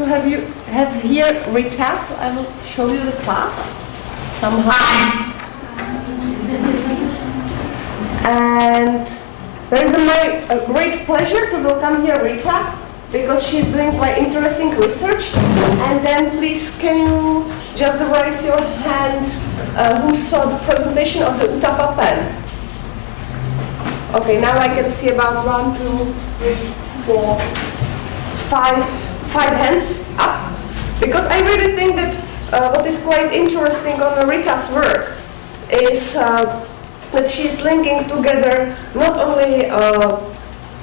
to have here Rita, so I will show you the class somehow. And there is a great pleasure to welcome here Rita, because she's doing quite interesting research. And then please, can you just raise your hand who saw the presentation of the Huhua Fan? Okay, now I can see about 1, 2, 3, 4, 5 hands up. Because I really think that what is quite interesting on Rita's work is that she's linking together not only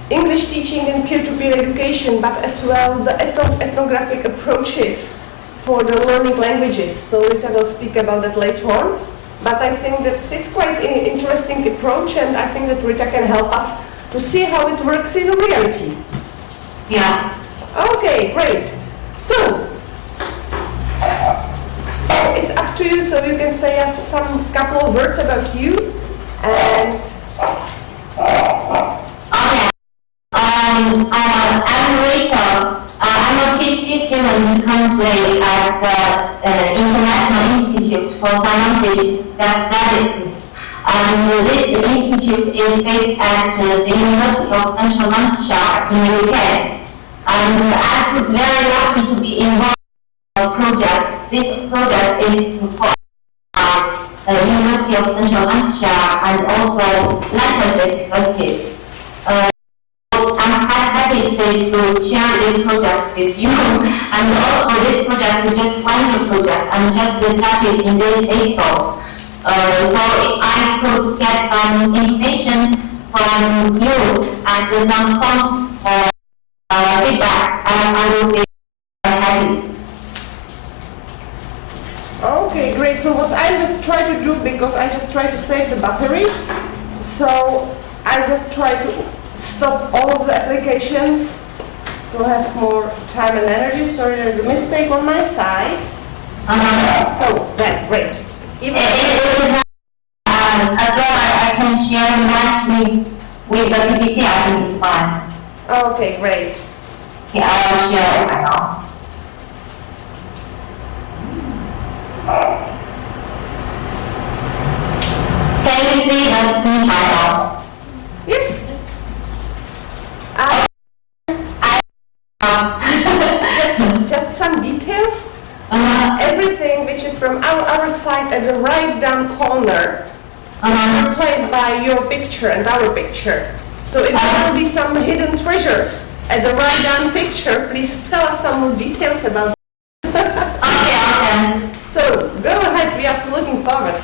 English teaching and peer-to-peer education, but as well the ethnographic approaches for the learning languages. So Rita will speak about that later on. But I think that it's quite an interesting approach, and I think that Rita can help us to see how it works in reality. Yeah. Okay, great. So it's up to you, so you can say us some couple of words about you. And Okay. I'm Rachel. I'm a PhD student currently at the International Institute for Scientific Studies. This institute is based at the University of Central Lancashire in the UK. And I'm very lucky to be involved in a project. This project is supported by the University of Central Lancashire and also Lancashire University. I'm quite happy to share this project with you. And also this project is just one year project and just started in this April. So if I could get some information from you and some feedback, I will be very happy. okay, great. So what I just try to do, because I just try to save the battery, so I just try to stop all of the applications to have more time and energy. Sorry, there's a mistake on my side. So that's great. It's even as well I can share my screen with the PPT. I think it's fine. okay, great. Yeah, I'll share it right now. Can you see the screen right now? Yes. Just some details. Everything which is from our side at the right down corner is replaced by your picture and our picture. So if there will be some hidden treasures at the right down picture, please tell us some more details about it. Okay. So go ahead, we are still looking forward.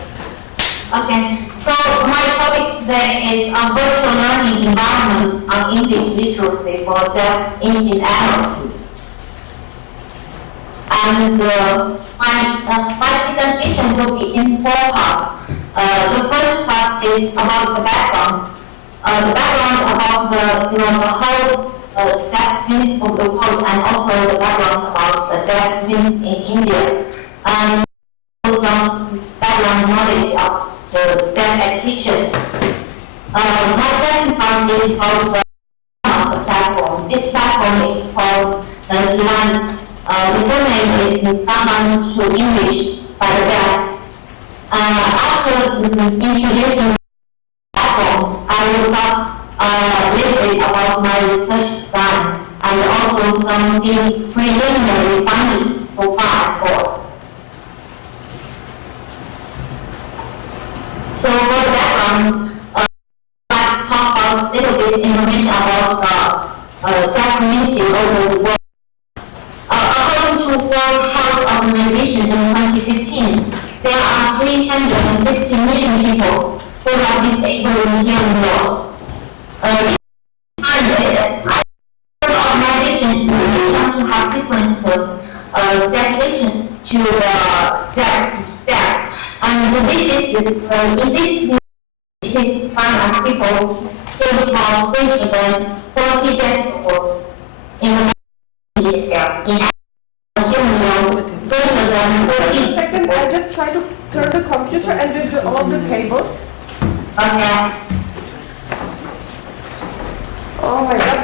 Okay, so my topic today is virtual learning environment on English literacy for deaf Indian adults. And my presentation will be in 4 parts. The first part is about the background. The background about the whole deaf community of the world, and also the background about the deaf community in India. And some background knowledge of the deaf education. My second part is about the platform. This platform is called Designed. The full name is Someone to English by the Deaf. After introducing the platform, I will talk a little bit about my research design and also some preliminary findings so far for us. So for the background, I'd like to talk about a little bit information about the deaf community over the world. According to World Health Organization in 2015, there are 350 million people who have disabled hearing loss. This organization is trying to have different definition to the deaf. And this is it is defined as people who have greater than 40 decibels in the area. Wait a second, I just try to turn the computer and do all of the cables. Okay. Oh my god.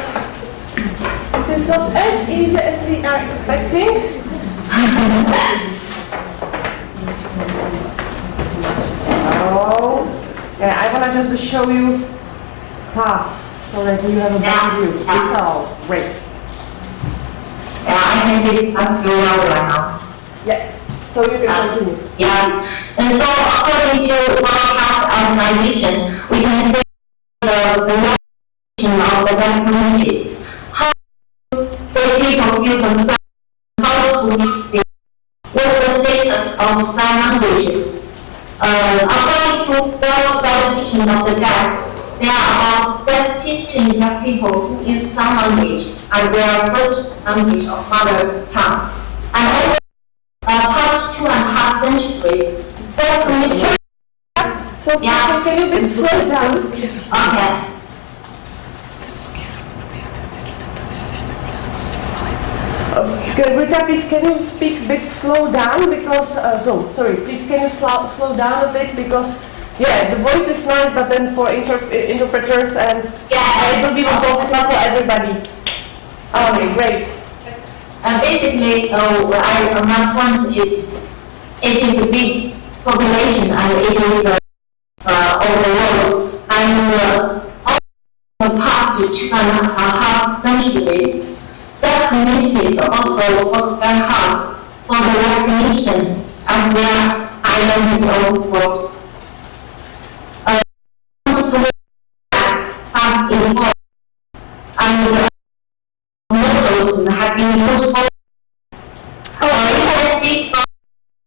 This is not as easy as we are expecting. Yes. So, yeah, I want to just show you class so that you have a better view. So, great. Yeah, I can see us through right now. Yeah, so you can continue. Yeah, and so according to World Health Organization, we can see the of the deaf community. How the people feel themselves, how to use it, what the status of sign languages. According to World Federation of the Deaf, there are about 17 million deaf people who use sign language as their first language of mother tongue. And over past 2.5 centuries, deaf community. So yeah. Can you please slow down? Okay. Rita, please can you speak a bit slow down because, please can you slow down a bit because, yeah, the voice is nice, but then for interpreters and it will be more comfortable for everybody. Okay, great. Basically, my point is, it is a big population and it is overall, and over the past 2.5 centuries, deaf communities also work very hard for the recognition of their identity world. Have evolved and models have been used for.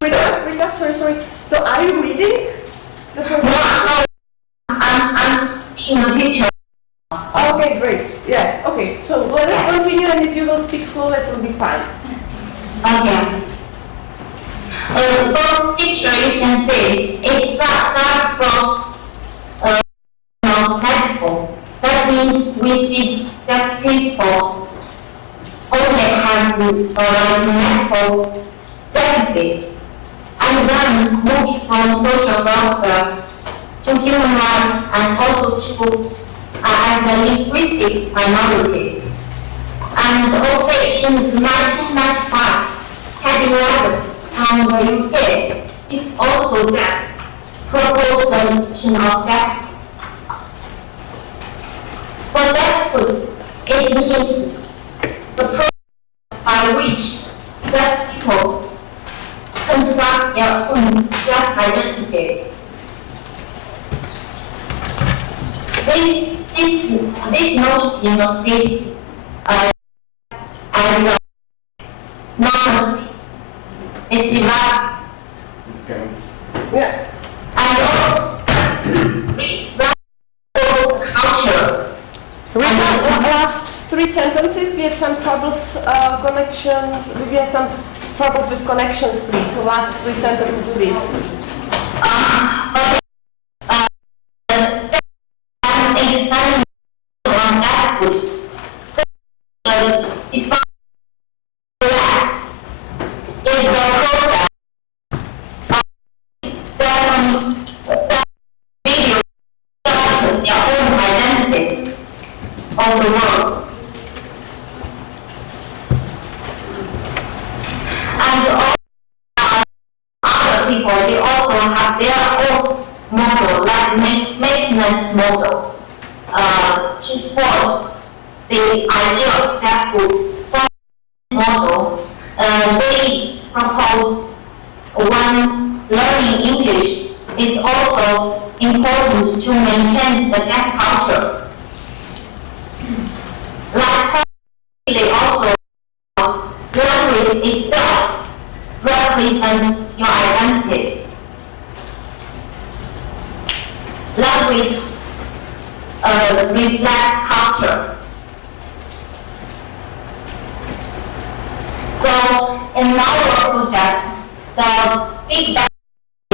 Rita, sorry. So are you reading the presentation? No, I'm seeing the picture. Okay, great. Yeah, okay. So let us continue, and if you will speak slow, that will be fine. Okay. From picture you can see it starts from medical. That means we see that people only have medical deficits, and then moving from social welfare to human rights and also to as a linguistic minority. And also in 1995, Caddy from the UK is also deaf, proposed the notion of deafness. For deafness, it means the process by which deaf people construct their own deaf identity. This notion of this and non-state is derived. Okay. Yeah. And culture. Last 3 sentences, we have some troubles, connections, we have some troubles with connections, please. So last 3 sentences, please. Expanding on that would define that is the process that video their own identity of the world. And all other people, they also have their own model, like maintenance model. To support the idea of that model, they propose when learning English is also important to maintain the deaf culture. Like they also language itself represents your identity. Language reflect culture. So in our project, the big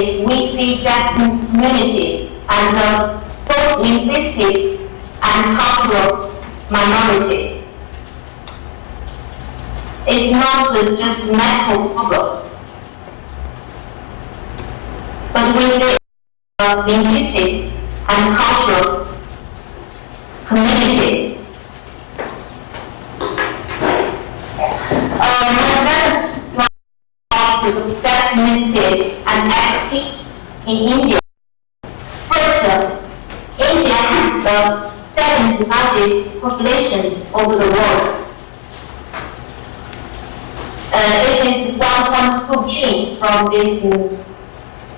is we see that community as both linguistic and cultural minority. It's not just medical problem, but we see linguistic and cultural community. of deaf community and activities in India. First, India has the second largest population over the world. It is 1.2 billion from this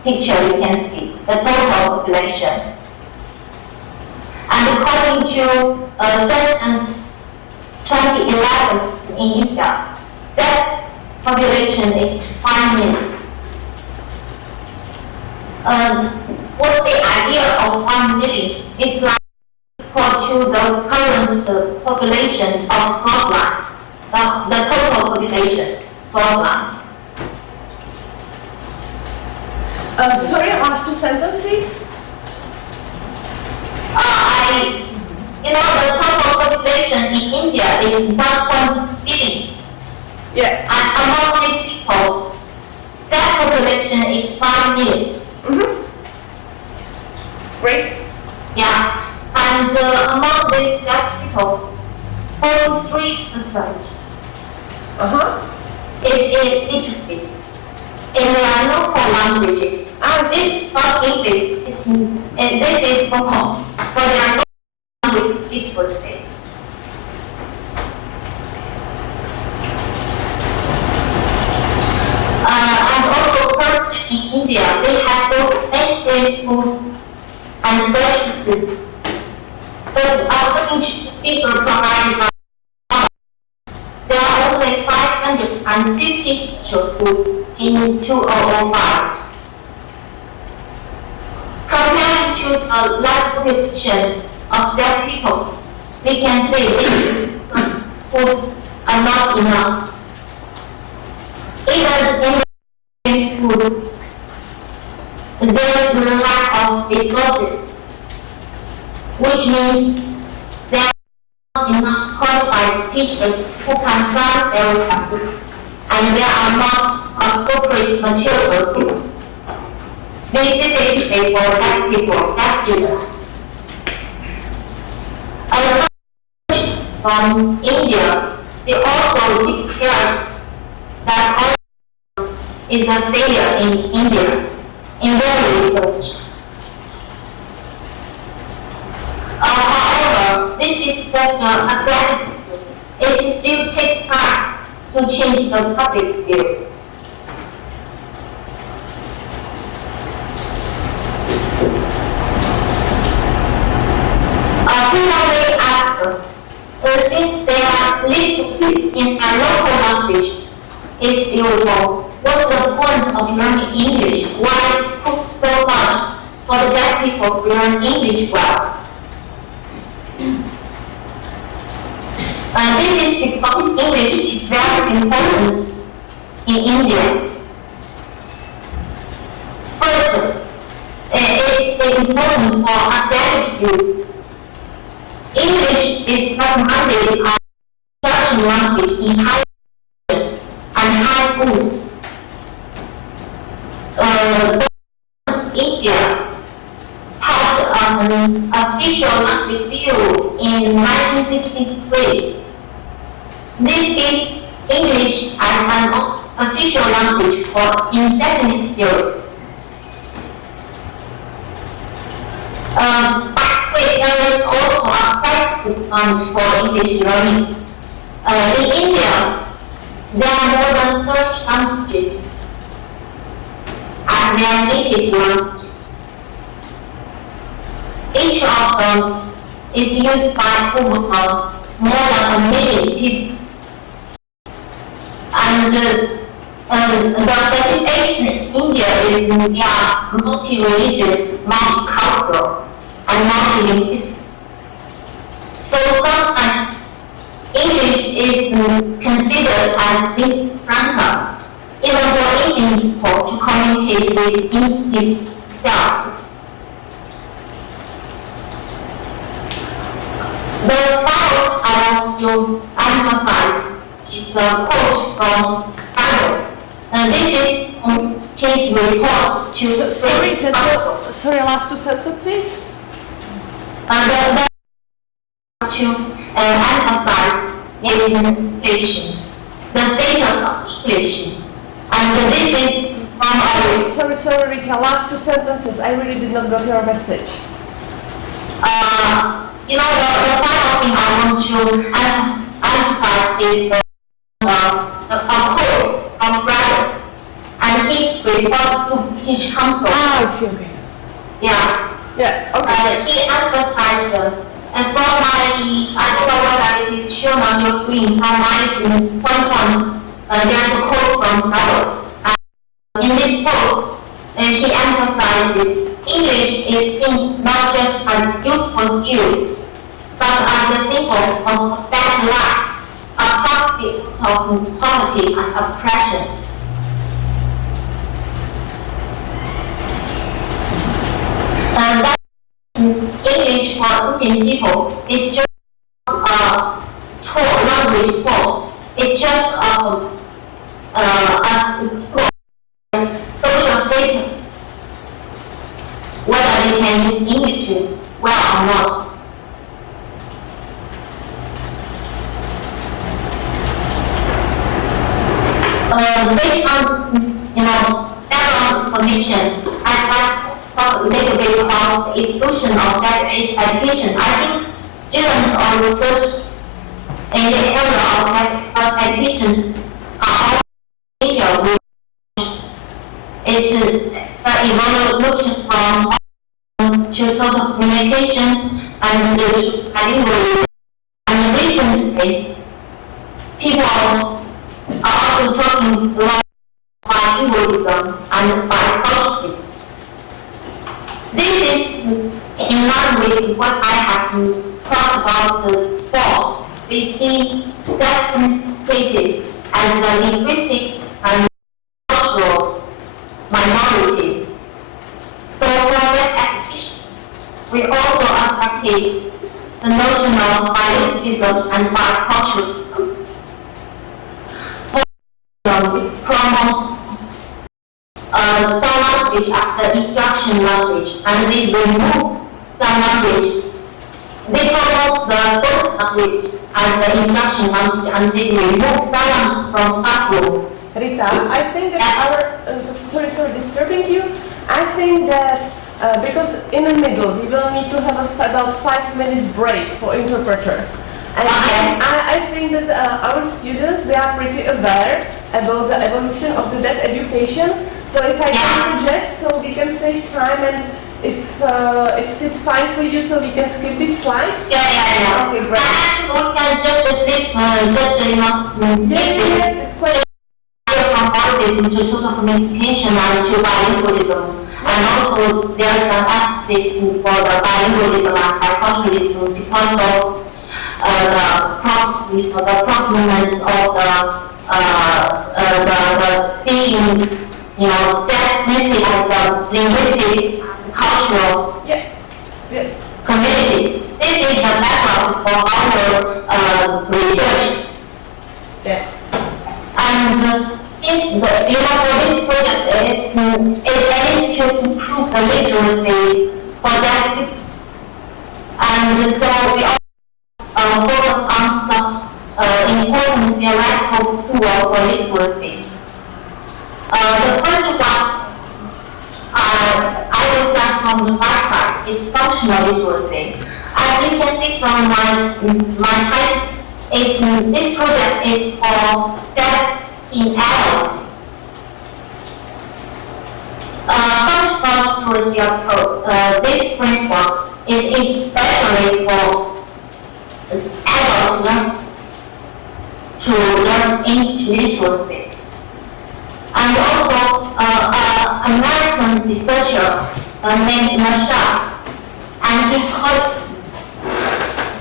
picture you can see, the total population. And according to census 2011 in India, that population is 5 million. What's the idea of 1 million? It's like equal to the current population of Scotland, the total population of Scotland. Sorry, last two sentences. The total population in India is 1.6 billion. Yeah. And among these people, that population is 5 million. Mm-hmm. Great. Yeah. And among these deaf people, 43% is illiterate in their local languages. This not English. This is for their local language literacy. And also currently in India, they have both mainstream schools and special schools. But according to figures provided by there are only 550 special schools in 2005. Compared to the large population of deaf people, we can say these schools are not enough. Even in schools, there is a lack of resources, which means there are not enough qualified teachers who can guide their campus, and there are not appropriate materials specifically for deaf people, deaf students. Researchers from India, they also declared that autism is a failure in India in their research. However, this is just an academic. It still takes time to change the public view. Similarly, since they are literacy in a local language is still low, what's the point of learning English? Why push so much for the deaf people to learn English well? This is because English is very important in India. First, it is important for academic use. English is recommended as instruction language in higher education and high schools. India passed an official language bill in 1963. This gives English as an official language for indefinite periods. There is also a practical fund for English learning. In India, there are more than 30 languages and their native language. Each of them is used by over more than 1 million people. And the dedication in India is they are multi-religious, multicultural, and multilinguistic. So sometimes English is considered as lingua franca, even for Indian people to communicate with themselves. The part I want to emphasize is a quote from Bible. This is his report to Sorry, last two sentences. To emphasize is English, the status of English And this is from our... Sorry, Rita, last two sentences. I really did not got your message. The final thing I want to emphasize is a quote from brother, and his response to teach council. I see, okay. Yeah. Yeah, okay. He emphasized, and from my, I don't know whether it is shown on your screen, from my point, there's a quote from brother. In this quote, he emphasizes English is seen not just as useful skill, but as a symbol of better life, a positive of poverty and oppression. And that English for Indian people is just a tool language form. It's just a social status, whether they can use English well or not. Based on background information, I'd like to talk a little bit about the evolution of that education. I think students or researchers in the area of education are all familiar with it's the evolution from to total communication and to bilingualism. And recently, people are also talking about bilingualism and biculturalism. This is in line with what I have talked about before. We see designated as a linguistic and cultural minority. So for that education, we also advocate the notion of bilingualism and biculturalism. Promotes some language as the instruction language, and they remove some language. They promote the spoken language as the instruction language, and they remove some from classroom. Rita, I think that sorry disturbing you. I think that because in the middle we will need to have about 5 minutes break for interpreters. And I think that our students, they are pretty aware about the evolution of the deaf education. So if I can suggest, so we can save time, and if it's fine for you, so we can skip this slide. Yeah. Okay, great. And we can just skip, It's quite. From bilingualism to total communication and to bilingualism. And also there is an emphasis for the bilingualism and biculturalism because of the complement of the seeing, definitely as a linguistic and cultural community. This is the background for our research. Yeah. And for this project, it aims to improve the literacy for deaf people. And so we also focus on some important theoretical tool for literacy. The first one I will start from the right side is functional literacy. As you can see from my title, this project is for deaf in adults. Functional literacy approach, this framework is especially for adult learners to learn English literacy. And also, an American researcher named Nasha and his colleagues,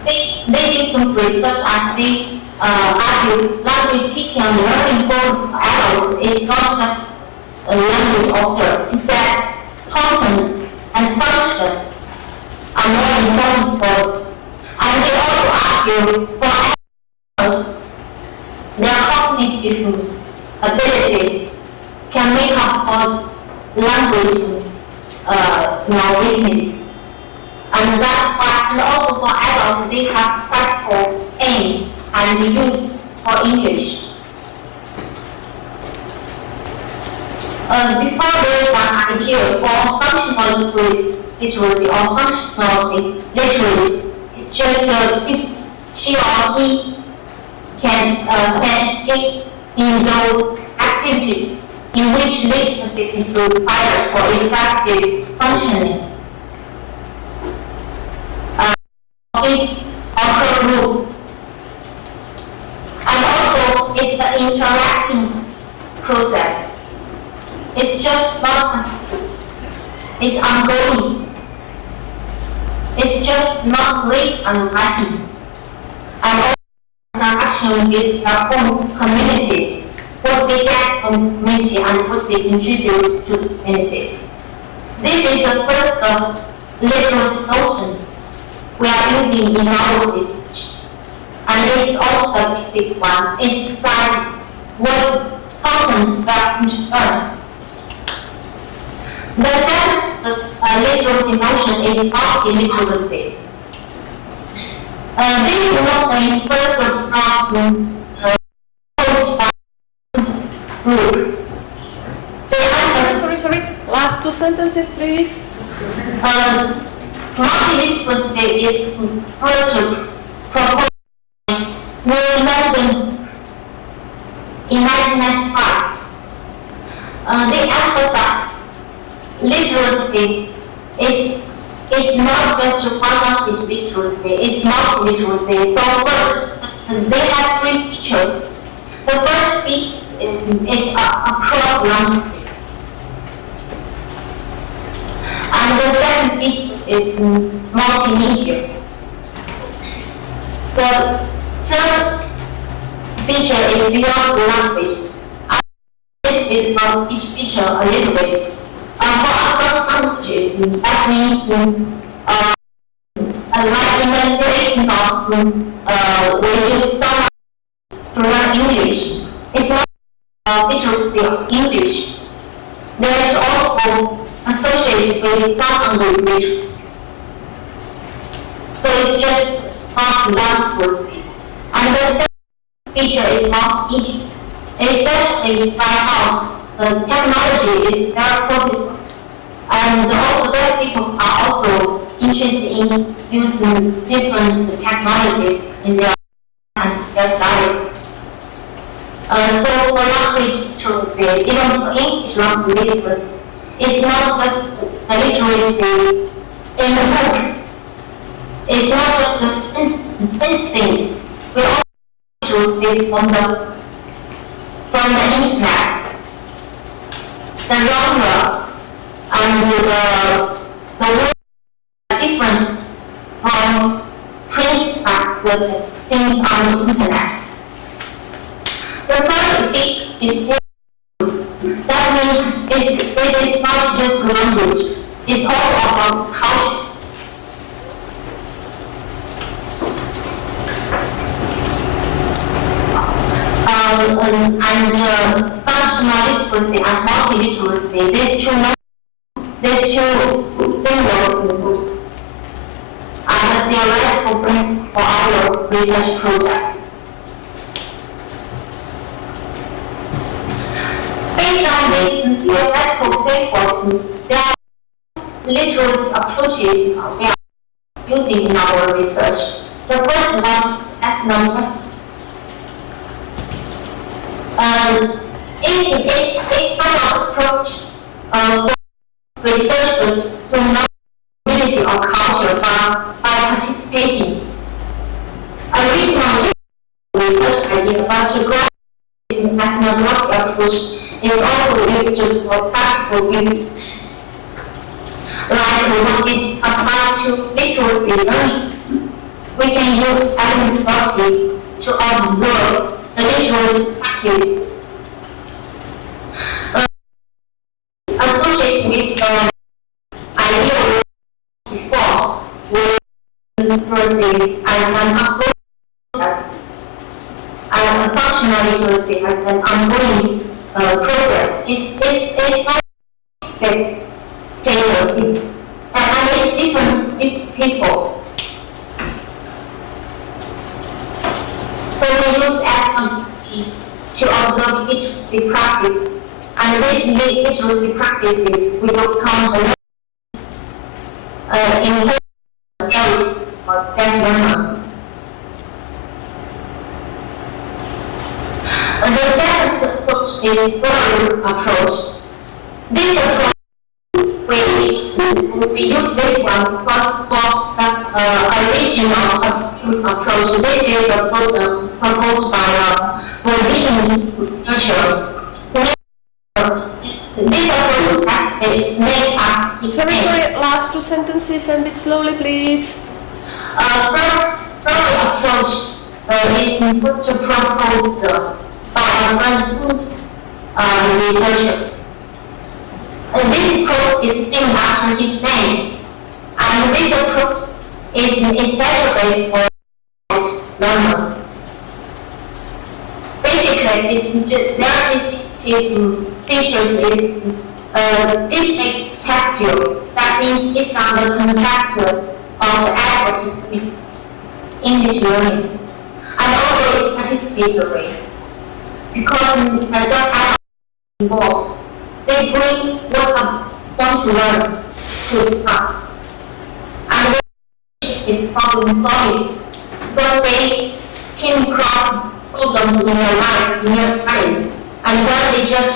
they did some research and they argued language teaching and learning for adults is not just a language order. Instead, content and function are more important for. And they also argue for adults, their cognitive ability can make up for language weakness. And that's why, and also for adults, they have practical aim and use for English. Before there is an idea for functional literacy or functional literacy, it's just if she or he can engage in those activities in which literacy is required for effective functioning. His or her group. And also, it's an interacting process. It's just not consistent. It's ongoing. It's just not read and writing. And also, interaction with their own community. What they get from community and what they contribute to the community. This is the first literacy notion we are using in our research. And it is also a big one. It decides what content we are going to learn. The second literacy notion is multi-literacy. This notion is first from group. Sorry. Last two sentences, please. Multi-literacy is first proposed by New London in 1995. They emphasize literacy is not just one language literacy, it's multi-literacy. So first, they have three features. The first feature is it's across languages. And the second feature is multimedia. The third feature is beyond language. I will discuss each feature a little bit. For across languages, that means like in the creation of we use some to learn English. It's not literacy of English. There is also associated with some language literacy. So it's just not one literacy. And the third feature is multimedia, especially by how the technology is very popular. And also those people are also interested in using different technologies in their study. So for language literacy, even for English language literacy, it's not just the literacy in the books. It's not just the print thing. We also literacy from the internet, the genre, and the word difference from print and the things on the internet. The third thing is that means it is not just language, it's all about culture. And functional literacy and multi-literacy, these two symbols are the theoretical framework for our research project. Based on these theoretical frameworks, there are literacy approaches we are using in our research. The first one, ethnography. It kind of approach researchers to know community or culture by participating. Originally, research idea, but to grasp this ethnographic approach is also used for practical use. Like when it applies to literacy learning, we can use ethnography to observe the literacy practices. Associated with the idea before, with literacy as an ongoing process, and functional literacy as an ongoing process. It's not fixed status, and it's different people. So we use ethnography to observe literacy practice and And these literacy practices will come in areas or deaf learners. The second approach is further approach. This approach, we use this one first for a regional approach. This is proposed by a leading researcher. This approach is made up. Sorry, last two sentences and a bit slowly, please. Third approach is first proposed by a French researcher. This approach is named after his name, and this approach is especially for learners. Basically, their distinctive features is distinct texture. That means it's on the context of the effort in English learning, and also it's participatory because the involved. They bring what I want to learn to the class. And the is problem solving because they came across problems in their life, in their study, and then they just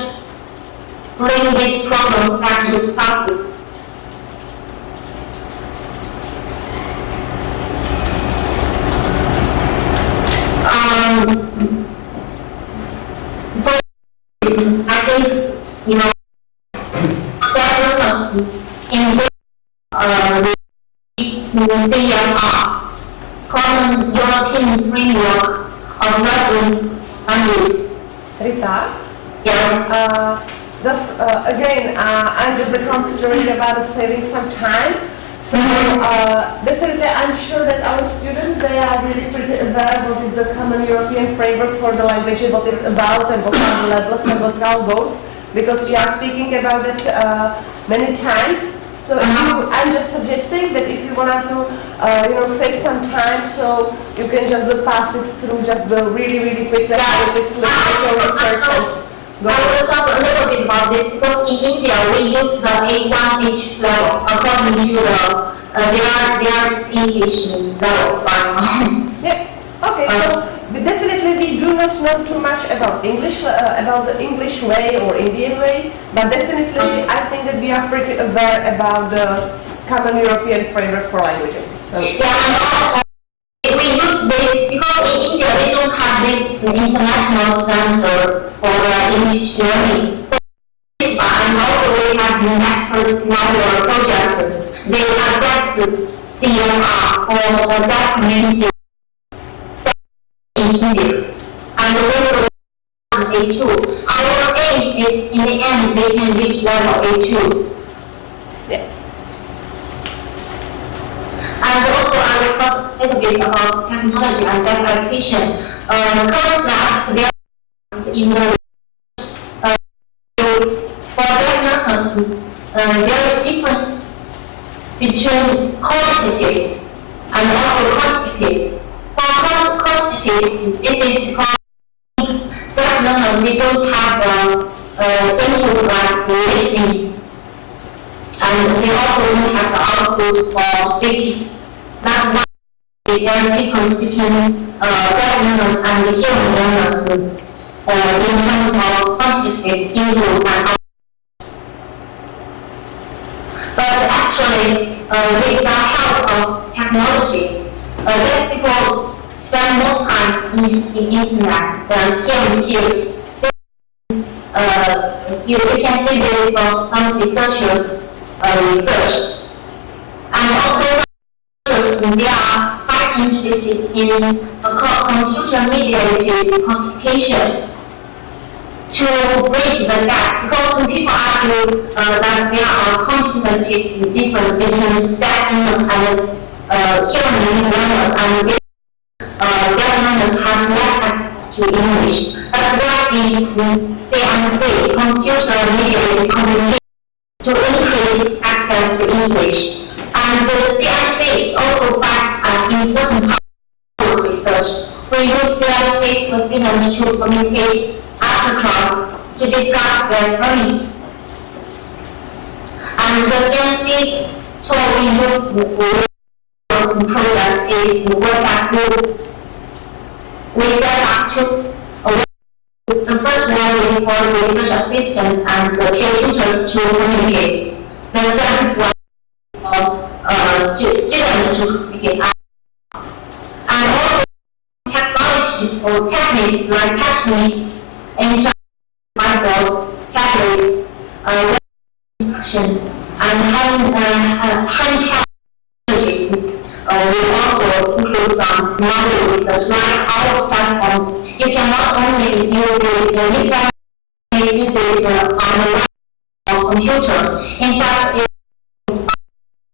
bring these problems back to the classroom. So I think, in the CMR, Common European Framework of Reference Language. Rita? Yes. Just again, I'm just considering about saving some time. So definitely, I'm sure that our students, they are really pretty aware what is the Common European Framework for the language, what it's about and what are the levels and what are goals, because we are speaking about it many times. So if you, I'm just suggesting that if you want to, save some time, so you can just pass it through just the really quick this little research and go. I will talk a little bit about this because in India we use the A1 English level according to their English level by now. Yeah. Okay. So definitely we do not know too much about English, about the English way or Indian way, but definitely I think that we are pretty aware about the Common European Framework for Languages. So yeah, and we use this because in India they don't have this international standards for English learning. So, and also we have the experts in our project. They adapt CMR for the deaf community in India. And we will A2. Our aim is in the end they can reach level A2. yeah. And also I will talk a little bit about technology and deaf application. Currently, there are in the for deaf learners, there is difference between qualitative and also quantitative. For quantitative, this is because deaf learners they don't have input like listening, and they also don't have the output for speaking. That's why there is difference between deaf learners and the hearing learners in terms of quantitative input and output. But actually, with the help of technology, deaf people spend more time using internet than hearing peers. You can see this from some researchers' research. And also, they are quite interested in computer-mediated communication to bridge the gap, because when people argue that there are quantitative difference between deaf learners and hearing learners, and deaf learners have less access to English. That's why we use CMC, computer-mediated communication, to increase access to English. And the CMC is also backed an important part of research. We use CMC for students to communicate after class, to to discuss their learning. And the CNC tool we use project is the WhatsApp group. We set up two. The first one is for the research assistants and the peer tutors to communicate. The second one is for students to communicate. And also technology or technique like touching, interactive whiteboards, tablets, web instruction, and handheld technologies. We also include some knowledge research like our platform. You can not only use it, you can use it on the computer. In fact,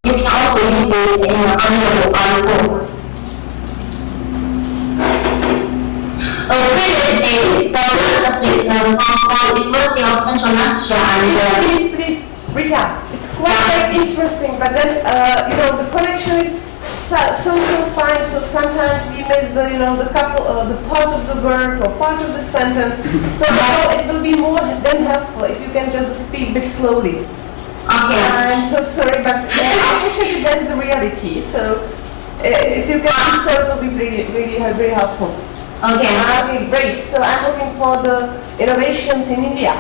you can also use it on your phone. Previously, the from the University of Central Lancashire and please, Rita, it's quite interesting, but then the connection is so fine. So sometimes we miss the part of the word or part of the sentence. So it will be more than helpful if you can just speak a bit slowly. Okay. I'm so sorry, but unfortunately that's the reality. So if you can do so, it will be really very helpful. Okay. Okay, great. So I'm looking for the innovations in India.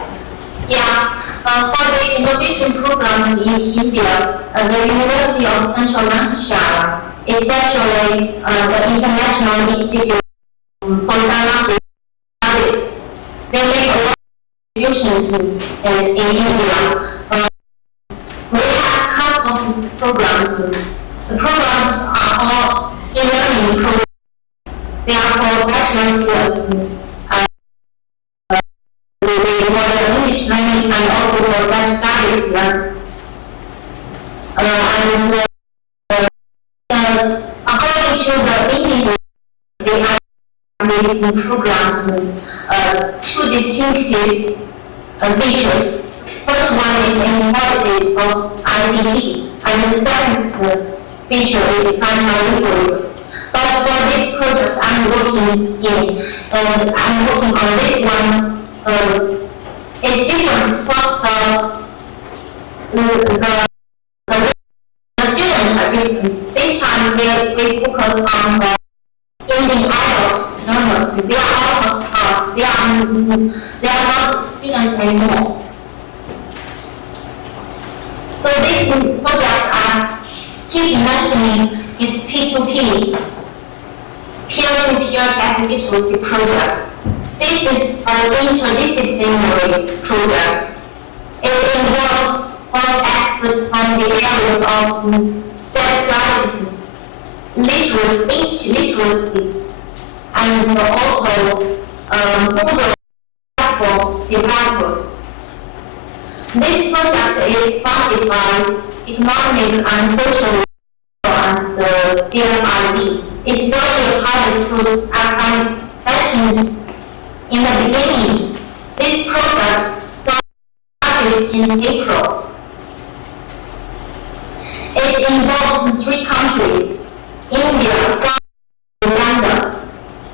Yeah. For the innovation programs in India, the University of Central Lancashire, especially the International Institute for Science, they make a lot of contributions in India. We have a couple of programs. The programs are all e-learning programs. They are for bachelor students. English learning and also for Dutch studies. According to the Indian, they have these programs two distinctive features. First one is embodied of ICT, and the second feature is multilingual. But for this project I'm working on this one. It's different because the students are different. This time we focus on the Indian adult learners. They are also they are not students anymore. So this project I keep mentioning is P2P, peer-to-peer activity project. This is an interdisciplinary project. It involves all experts from the areas of data studies, literacy, and also Google platform developers. This project is funded by Economic and Social and DFID. It's very hard because I mentioned in the beginning, this project started in April. It involves 3 countries, India, Ghana, and Uganda.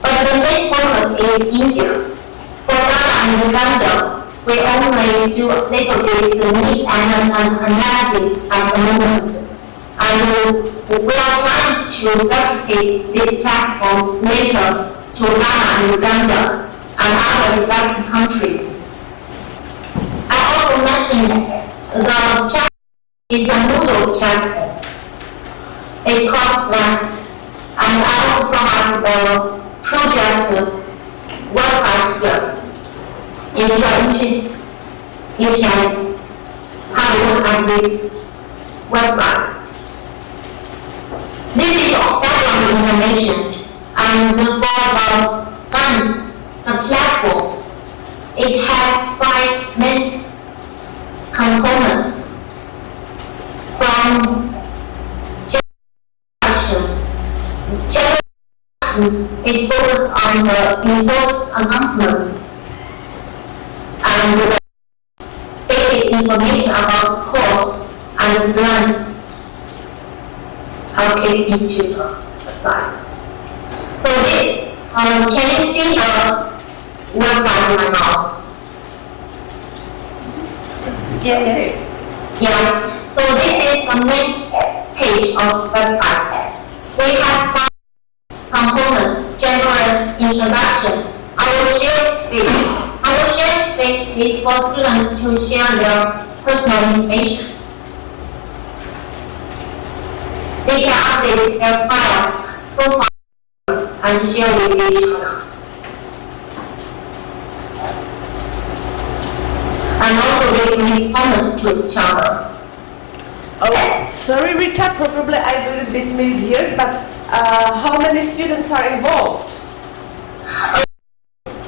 But the main focus is India. For Ghana and Uganda, we only do a little bit needs and analysis at the moment. And we are trying to replicate this platform later to Ghana and Uganda and other developing countries. I also mentioned the platform is a Moodle platform. It costs them, and I also have the project website here. If you are interested, you can have a look at this website. This is background information, and for the science, the platform, it has 5 main components. From general is focused on the important announcements and the basic information about course and plans allocated into the site. So this, can you see the website right now? Yes. Yeah. So this is the main page of website. We have five components: general introduction. Our shared space is for students to share their personal information. They can update their file, profile, and share with each other. And also they can make comments to each other. Oh, sorry Rita, probably I will a bit miss here, but how many students are involved?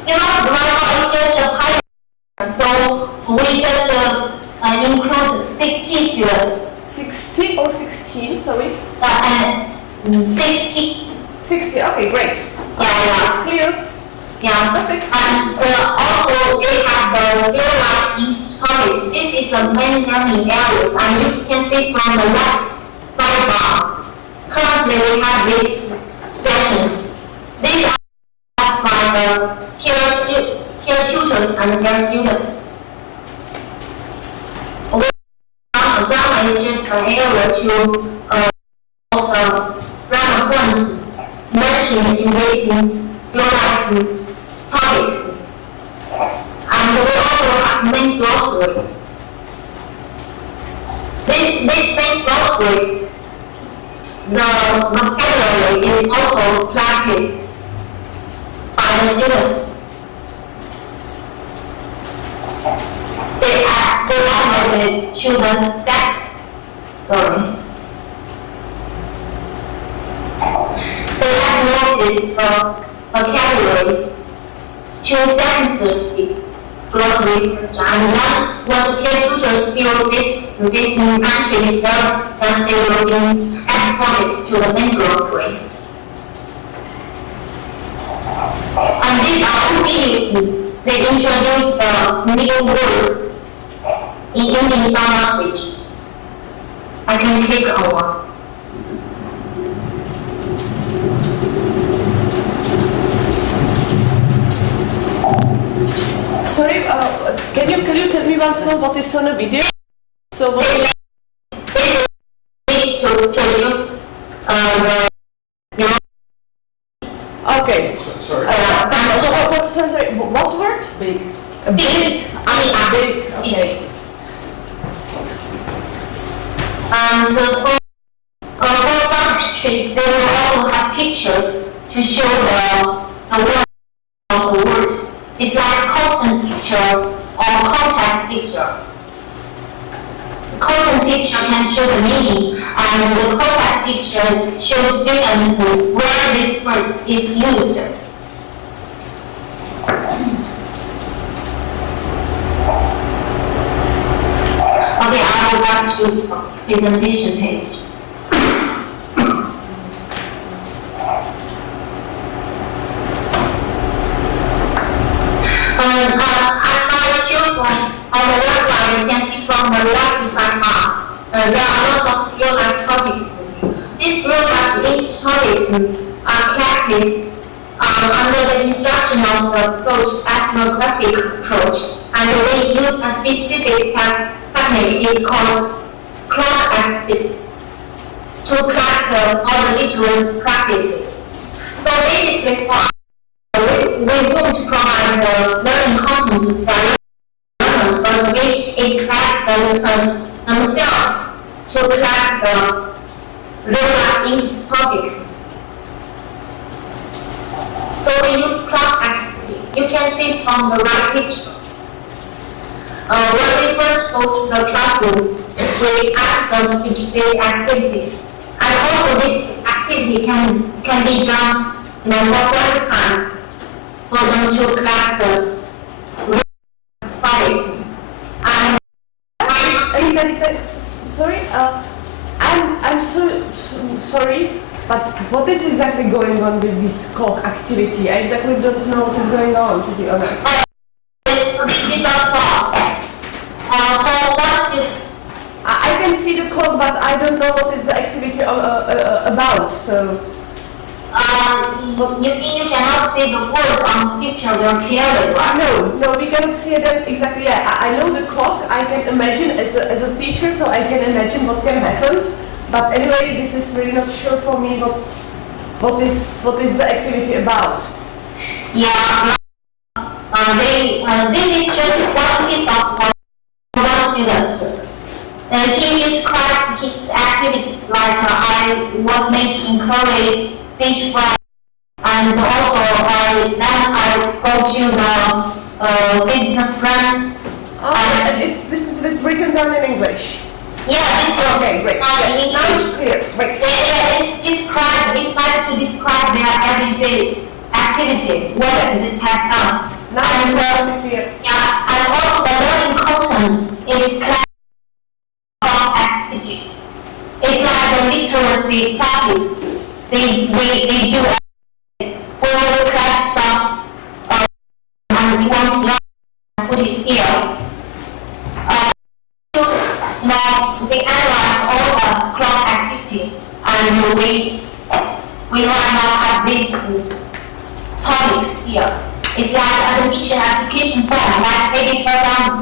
You know, right now it's just a pilot, so we just include 60 students. 60 or 16, sorry? And 60. 60, okay, great. Yeah. It's clear. Yeah, Perfect. and also they have the real-life topics. This is the main learning areas, and you can see from the left sidebar. Currently, we have these sessions. These are taught by the peer tutors and their students. Grammar is just an area to of the grammar points mentioned in these real-life topics. And we also have main glossary. This main glossary, the vocabulary is also practiced by the student. They uploaded to the stack. Sorry. They uploaded the vocabulary to secondary glossary first, and when the tutors feel this entry is done, then they will be exported to the main glossary. And these are two meanings. They introduce the new words in Indian sign language. I can click on one. Sorry, can you tell me once more what is on the video? So what They need to introduce okay. Sorry. What word? Big. big, Big. Okay. and for some entries, they will also have pictures to show the word of the word. It's like content picture or context picture. The content picture can show the meaning, and the context picture shows students where this word is used. Okay, I will back to the presentation page. As I showed on the website, you can see from the left side bar, there are lots of real-life topics. These real-life topics are practiced under the instruction of the approach, ethnographic approach, and we use a specific technique. It's called cross-activity to collect all the literary practices. So basically, for us, we won't provide the learning content directly, but we expect the learners themselves to collect the real-life English topics. So we use cross-activity. You can see from the right picture. When we first go to the classroom, we ask them to do this activity. And also this activity can be done multiple times for them to collect the topics. And Sorry, I'm so sorry, but what is exactly going on with this clock activity? I exactly don't know what is going on, to be honest. this is a clock. For one student, I can see the clock, but I don't know what is the activity about. So you cannot see the words on the picture very clearly, right? No, we cannot see them exactly. Yeah, I know the clock. I can imagine as a teacher, so I can imagine what can happen. But anyway, this is really not sure for me what is the activity about. Yeah, this is just one piece of one student. He described his activities like I was making curry, fish fry, and also I go to the visit friends. And this is written down in English. Yeah, Okay, great. In English. Now it's clear. Great. It's like to describe their everyday activity, what they have done. Now it's clear. Yeah, and also the learning content is class activity. It's like a literacy practice. They do. We will collect some and we want to learn and put it here. We analyze all the clock activity and we right now have these topics here. It's like admission application form, like maybe for some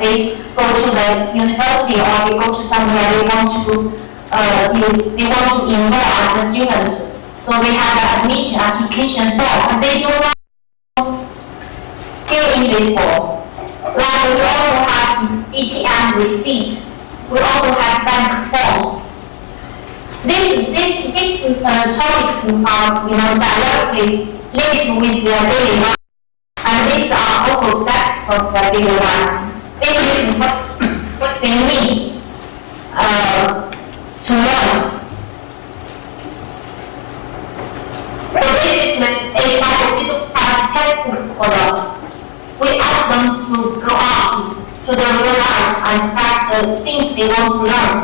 they go to the university or they go to somewhere they want to enroll as a student. So they have the admission application form and they do not fill in this form. Like we also have ATM receipt. We also have bank forms. These topics are directly linked with their daily life, and these are also facts of their daily life. This is what they need to learn. So this is like we don't have textbooks for them. We ask them to go out to their real life and practice things they want to learn.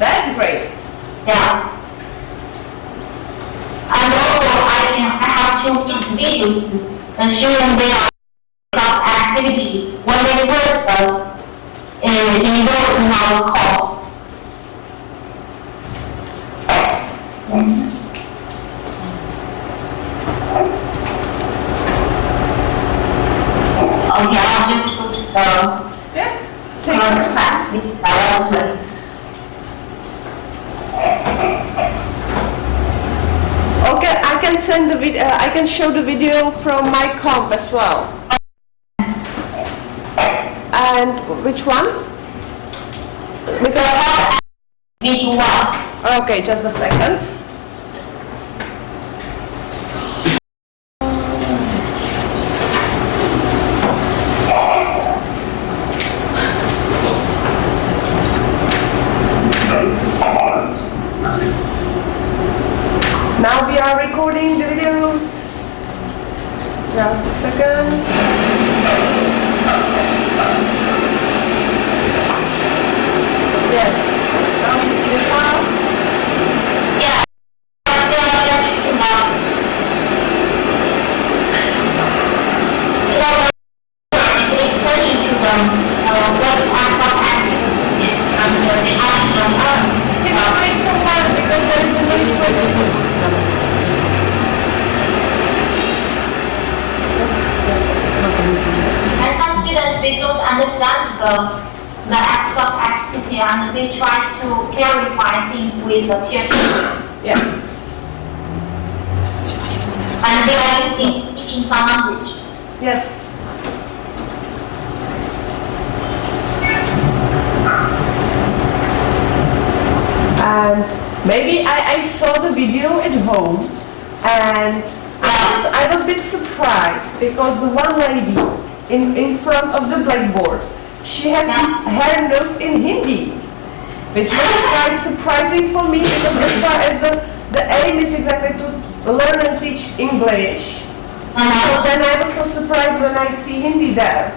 That's great. Yeah. And also I have two videos showing their class activity when they first enroll in our course. Okay, I'll just go to the Take your time. class with direction. Okay, I can send the video. I can show the video from my comp as well. And which one? Because Video one. okay, just a second. Now we are recording the videos. Just a second. Yes. Now we see the class. Yeah. Can you wait for one because there is a noise waiting. And some students, they don't understand the actual activity and they try to clarify things with the peer teachers. Yeah. And they are using some language. Yes. And maybe I saw the video at home and I was a bit surprised because the one lady in front of the blackboard, she had her notes in Hindi, which was quite surprising for me because as far as the aim is exactly to learn and teach English. So then I was so surprised when I see Hindi there.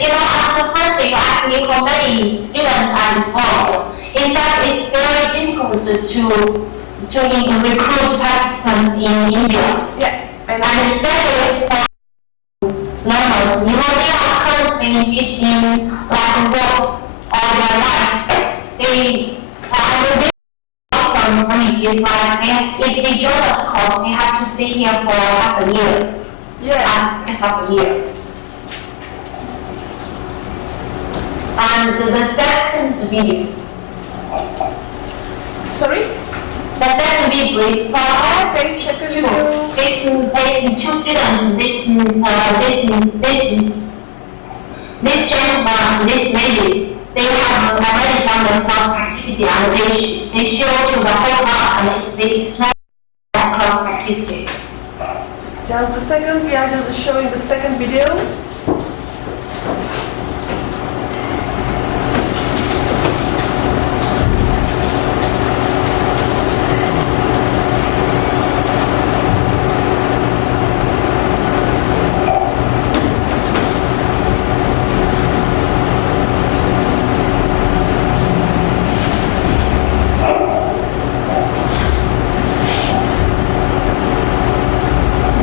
You know, at the first thing, actually, for many students and both, in fact, it's very difficult to recruit participants in India. Yeah, And especially for learners, you know, they are constantly engaged in like work all their life. They also money is like if they join the course, they have to stay here for half a year. Yeah. Half a year. And the second video. Sorry? The second video is for second video. It's two students. This gentleman, this lady, they have already done the class activity and they show to the whole class and they explain that class activity. Just the second, we are just showing the second video.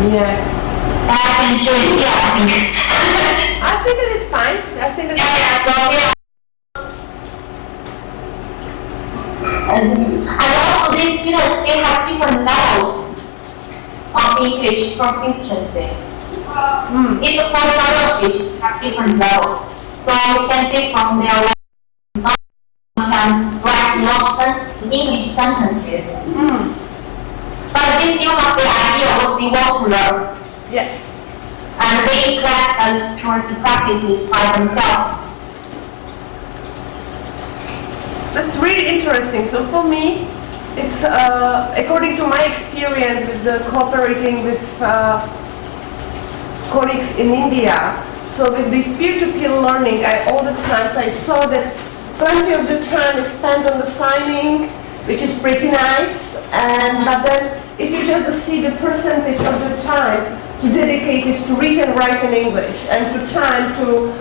Yeah. I can show you, yeah, I think that it's fine. I think that And also these students, they have different levels of English proficiency. In the first language, have different levels. So you can see from their level, you can write long English sentences. But this you have the idea what we want to learn. Yeah. And they collect towards the practices by themselves. That's really interesting. So for me, it's according to my experience with the cooperating with colleagues in India. So with this peer-to-peer learning, all the times I saw that plenty of the time is spent on the signing, which is pretty nice. But then if you just see the percentage of the time to dedicate it to read and write in English and to time to,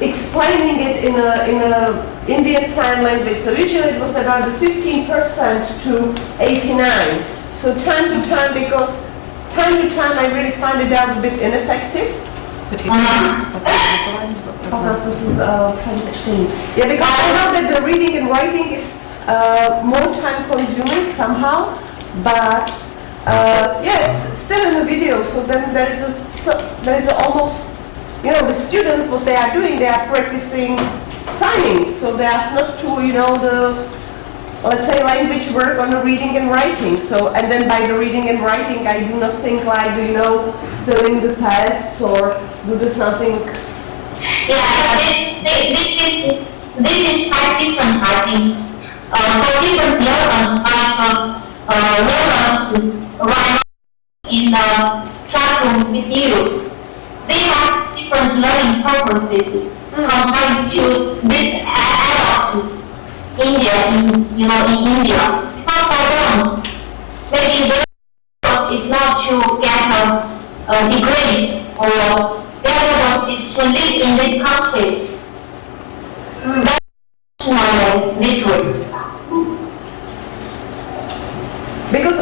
explaining it in a Indian sign language. So usually it was about 15% to 89. So time to time, because time to time I really find it out a bit ineffective. Yeah, because I know that the reading and writing is more time consuming somehow, but it's still in the video. So then there is almost, the students, what they are doing, they are practicing signing. So they are not to, the, let's say, language work on the reading and writing. So, and then by the reading and writing, I do not think like, fill in the tests or do the something. Yeah, this is quite different, I think. For different learners, learners right in the classroom with you, they have different learning purposes compared to this adult in India. Because for them, maybe their purpose is not to get a degree or their purpose is to live in this country. That's my literate. Because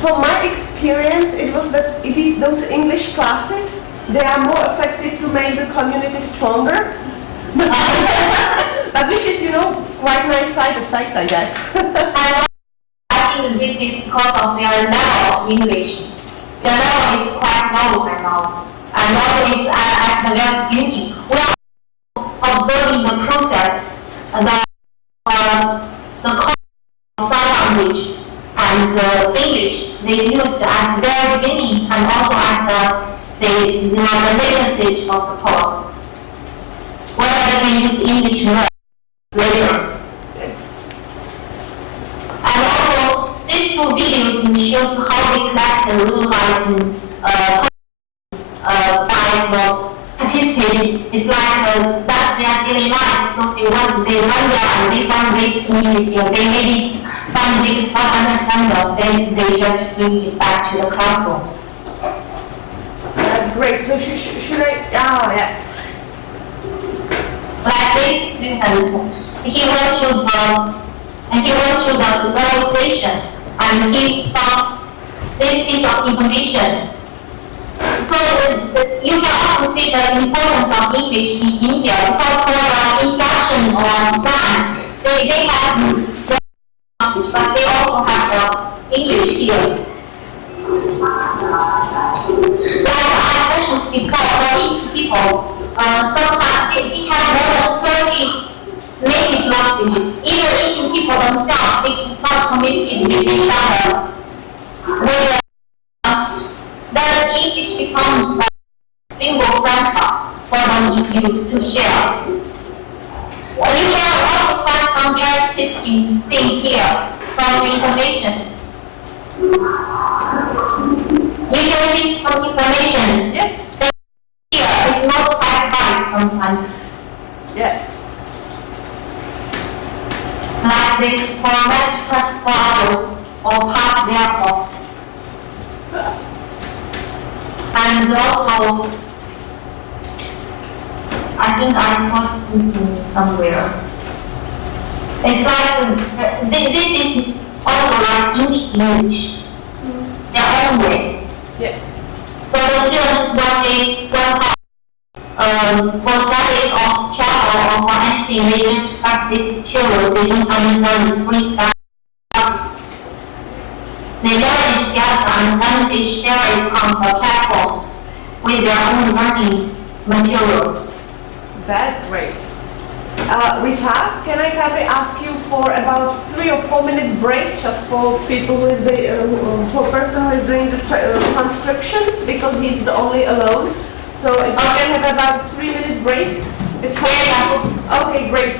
from my experience, it was that it is those English classes, they are more effective to make the community stronger. But which is, quite nice side effect, I guess. I think this is because of their level of English. Their level is quite low right now. And also it's at the very beginning. We are observing the process, the sign language and English they used at the very beginning and also at the later stage of the course. Whether they can use English more later. And also, these two videos shows how they collect the real life by participating. It's like that's their daily life. So they run there and they found this interesting. They maybe find this understandable. Then they just bring it back to the classroom. That's great. So should I? Oh, yeah. Like this student, he went to the railway station and he found this piece of information. So you can also see the importance of English in India because for instruction or design, they have the language, but they also have the field. Like I mentioned before, for each people, sometimes we have more than 30 native languages. Even each people themselves, they cannot communicate with each other. Then English becomes a lingua franca for them to use, to share. You can also find some very interesting things here from the information. You can read some information. Yes. Here is not quite right sometimes. Yeah. Like this format for others or pass thereof. And also, I think I saw something somewhere. It's like, this is also like English, their own way. Yeah. So the students, when they go out for study or travel or for anything, they just practice theories, they don't understand Greek. They learn it together and then they share it on the platform with their own learning materials. That's great. Rita, can I kindly ask you for about 3 or 4 minutes break, just for people who is for a person who is doing the transcription, because he's the only alone. So if you can have about 3 minutes break, it's fine. Okay, great.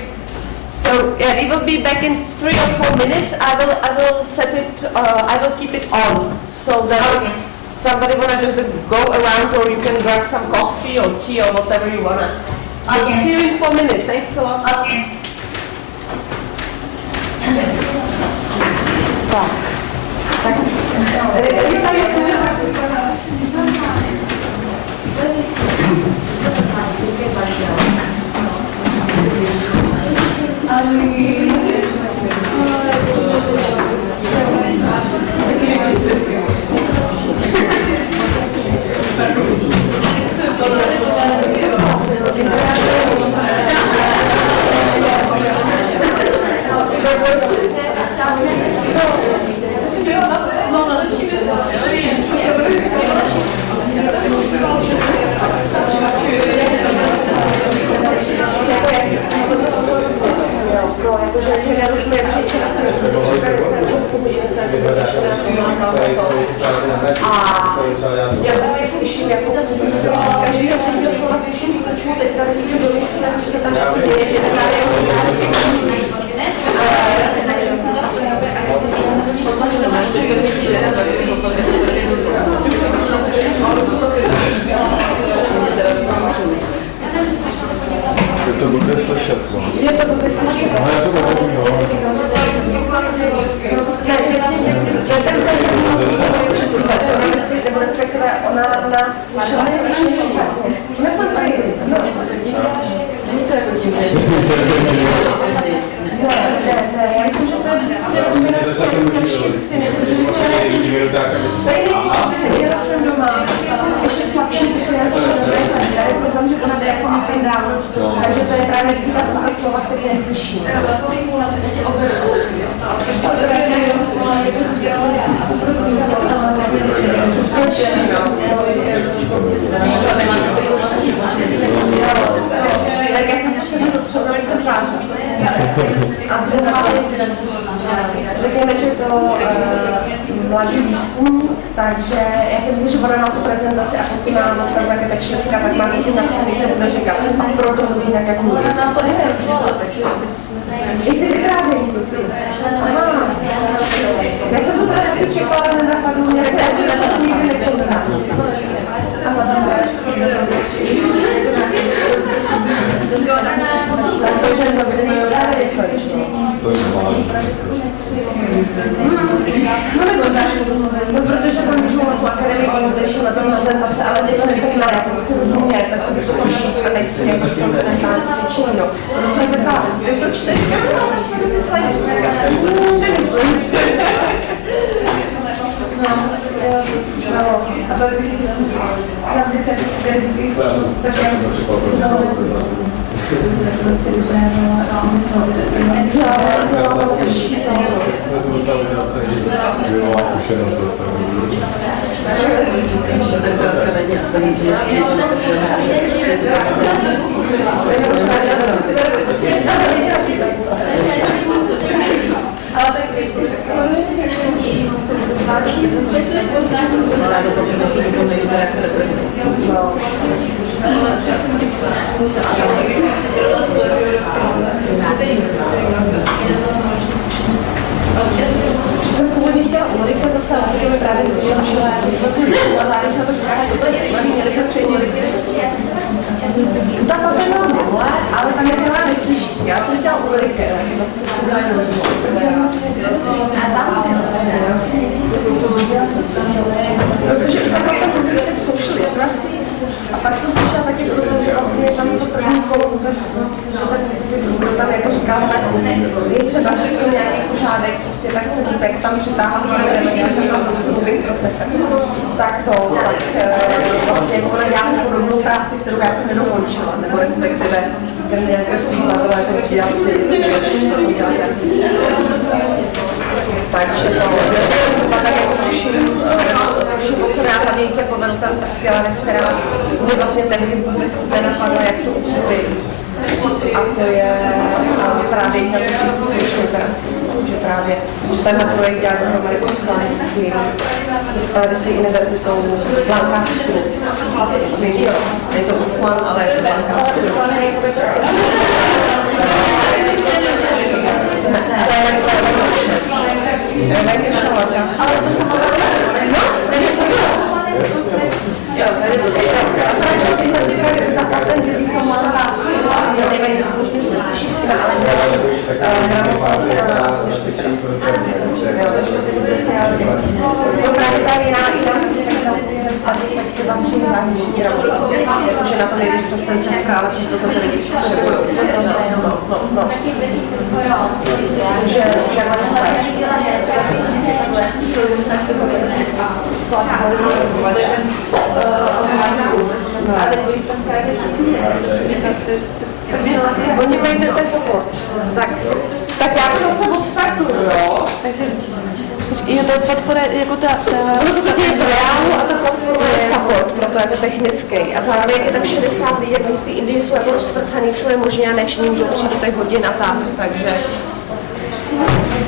So yeah, we will be back in 3 or 4 minutes. I will set it. I will keep it on so that if somebody wanna just go around, or you can grab some coffee or tea or whatever you wanna. So see you in 4 minutes. Thanks a lot. Okay. Já vždycky slyším, jako každého třetího slova slyším výtočku, teďka vždycky domyslím, že se tam něco děje, Je to bude slyšet, no. Je to bude slyšet. No, je to bude, no. Nebo respektive ona nás slyšela strašně špatně. Není to jako tím, že... Ne, já myslím, že to je kombinace našich seděla jsem doma, ještě slabší finanční já je proto, že prostě jako mi dávno, takže to je právě si takové slova, které neslyším. Tak já jsem se dopředu se tvářit. A druhá věc, řekněme, že to mladý výzkum, takže já si myslím, že ona na tu prezentaci, až to mám opravdu jak pečlivka, tak mám ty napsaný, co bude říkat. A proto mluví tak, jak mluví. Ona nám to neslala, takže i ty vyprávějí. Já jsem to teda taky čekala, ale nenapadlo mě, že já si na to nikdy nepoznám. Takže noviny je To je malé. No, protože tam můžu na tu akademii organizační na tom prezentace, ale mě to nezajímá, já to chci rozumět, tak se to končí a nechci jako v tom mentální cvičení, jo. Proto jsem se ptala, vy to čteš? Já mám vlastně ty slajdy, nemyslím si. A to když udělat celý skvělá zkušenost zase. Jsem původně chtěla u Marika zase, protože mi právě vyučila, a zároveň se na to říká, že to je, měli jsme předně. Ta papa byla minule, ale tam je byla neslyšící. Já jsem chtěla u Marika, takže vlastně to byla jenom protože ta papa bude tak social literacies a pak to slyšela taky, protože vlastně tam to první kolo vůbec, že tam jako říkala, tak je třeba to nějaký pořádek, prostě tak se tak tam přitáhla z celé remediace na dlouhých procesech. Tak vlastně ona dělá podobnou práci, kterou já jsem nedokončila, nebo respektive ten nějaké zpívat, ale to dělám takže to tak jako tuším, co nejhlavněji se povedl tam ta skvělá věc, která mě vlastně tehdy vůbec nenapadla, jak to uchopit. A to je právě na to čistý social literacies, že právě tenhle projekt dělá dohromady poslaneckým s univerzitou Lancasteru. Je to Oslan, ale je to Lancasteru. Že na to nejdeš přes ten centrál, že toto tady potřebují. Že oni mají ten support. Tak já to zase odstartuju, jo? Takže Jo, to je podpora, jako ta... ono se to děje v reálu a ta platforma je support, proto je to technický. A zároveň je tam 60 lidí, jako v té Indii jsou jako rozprcaný všude možně a ne všichni můžou přijít do těch hodin a tak, takže...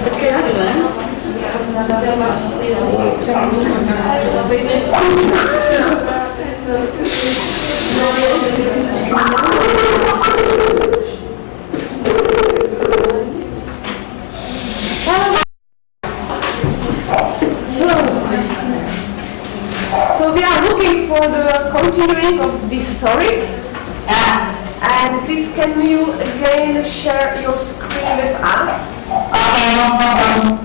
Počkej, já jdu, ne? So we are looking for the continuing of this story. And please can you again share your screen with us? Okay, no problem.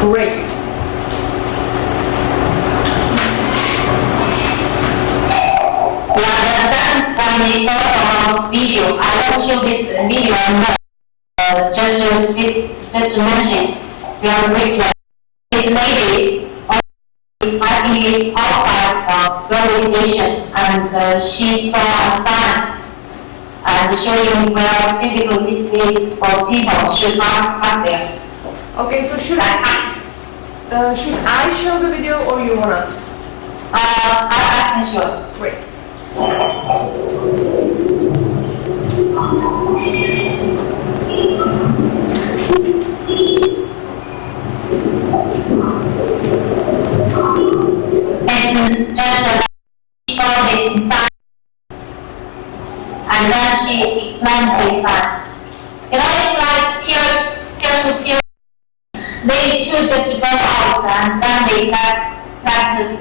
Great. When we talk about video, I will show this video just to mention very quickly. This lady, I think is outside railway station, and she saw a sign and showing where physical disabled people should park there. Okay, so should I show the video or you wanna? I can show it. Great. It's just she found it inside, and then she explained the inside. You know, it's like peer to peer. They should just go out and then they practice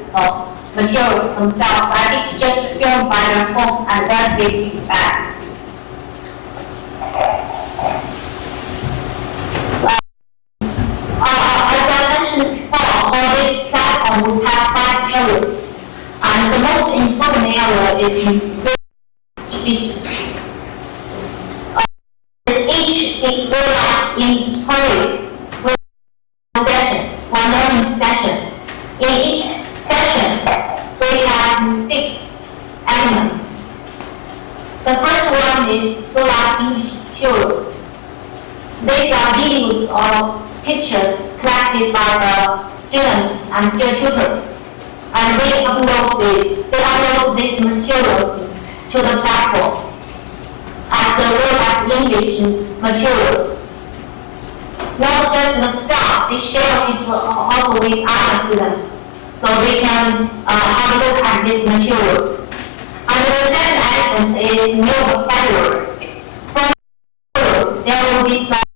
materials themselves. I think it's just filmed by their phone and then they bring it back. As I mentioned before, for this platform we have 5 areas, and the most important area is vision. Each in story with one session, one learning session. In each session, we have 6 elements. and their tutors. And they upload these materials to the platform as the real-life English materials. Not just themselves, they share it also with other students, so they can have a look at these materials. And the second element is new vocabulary. For materials, there will be some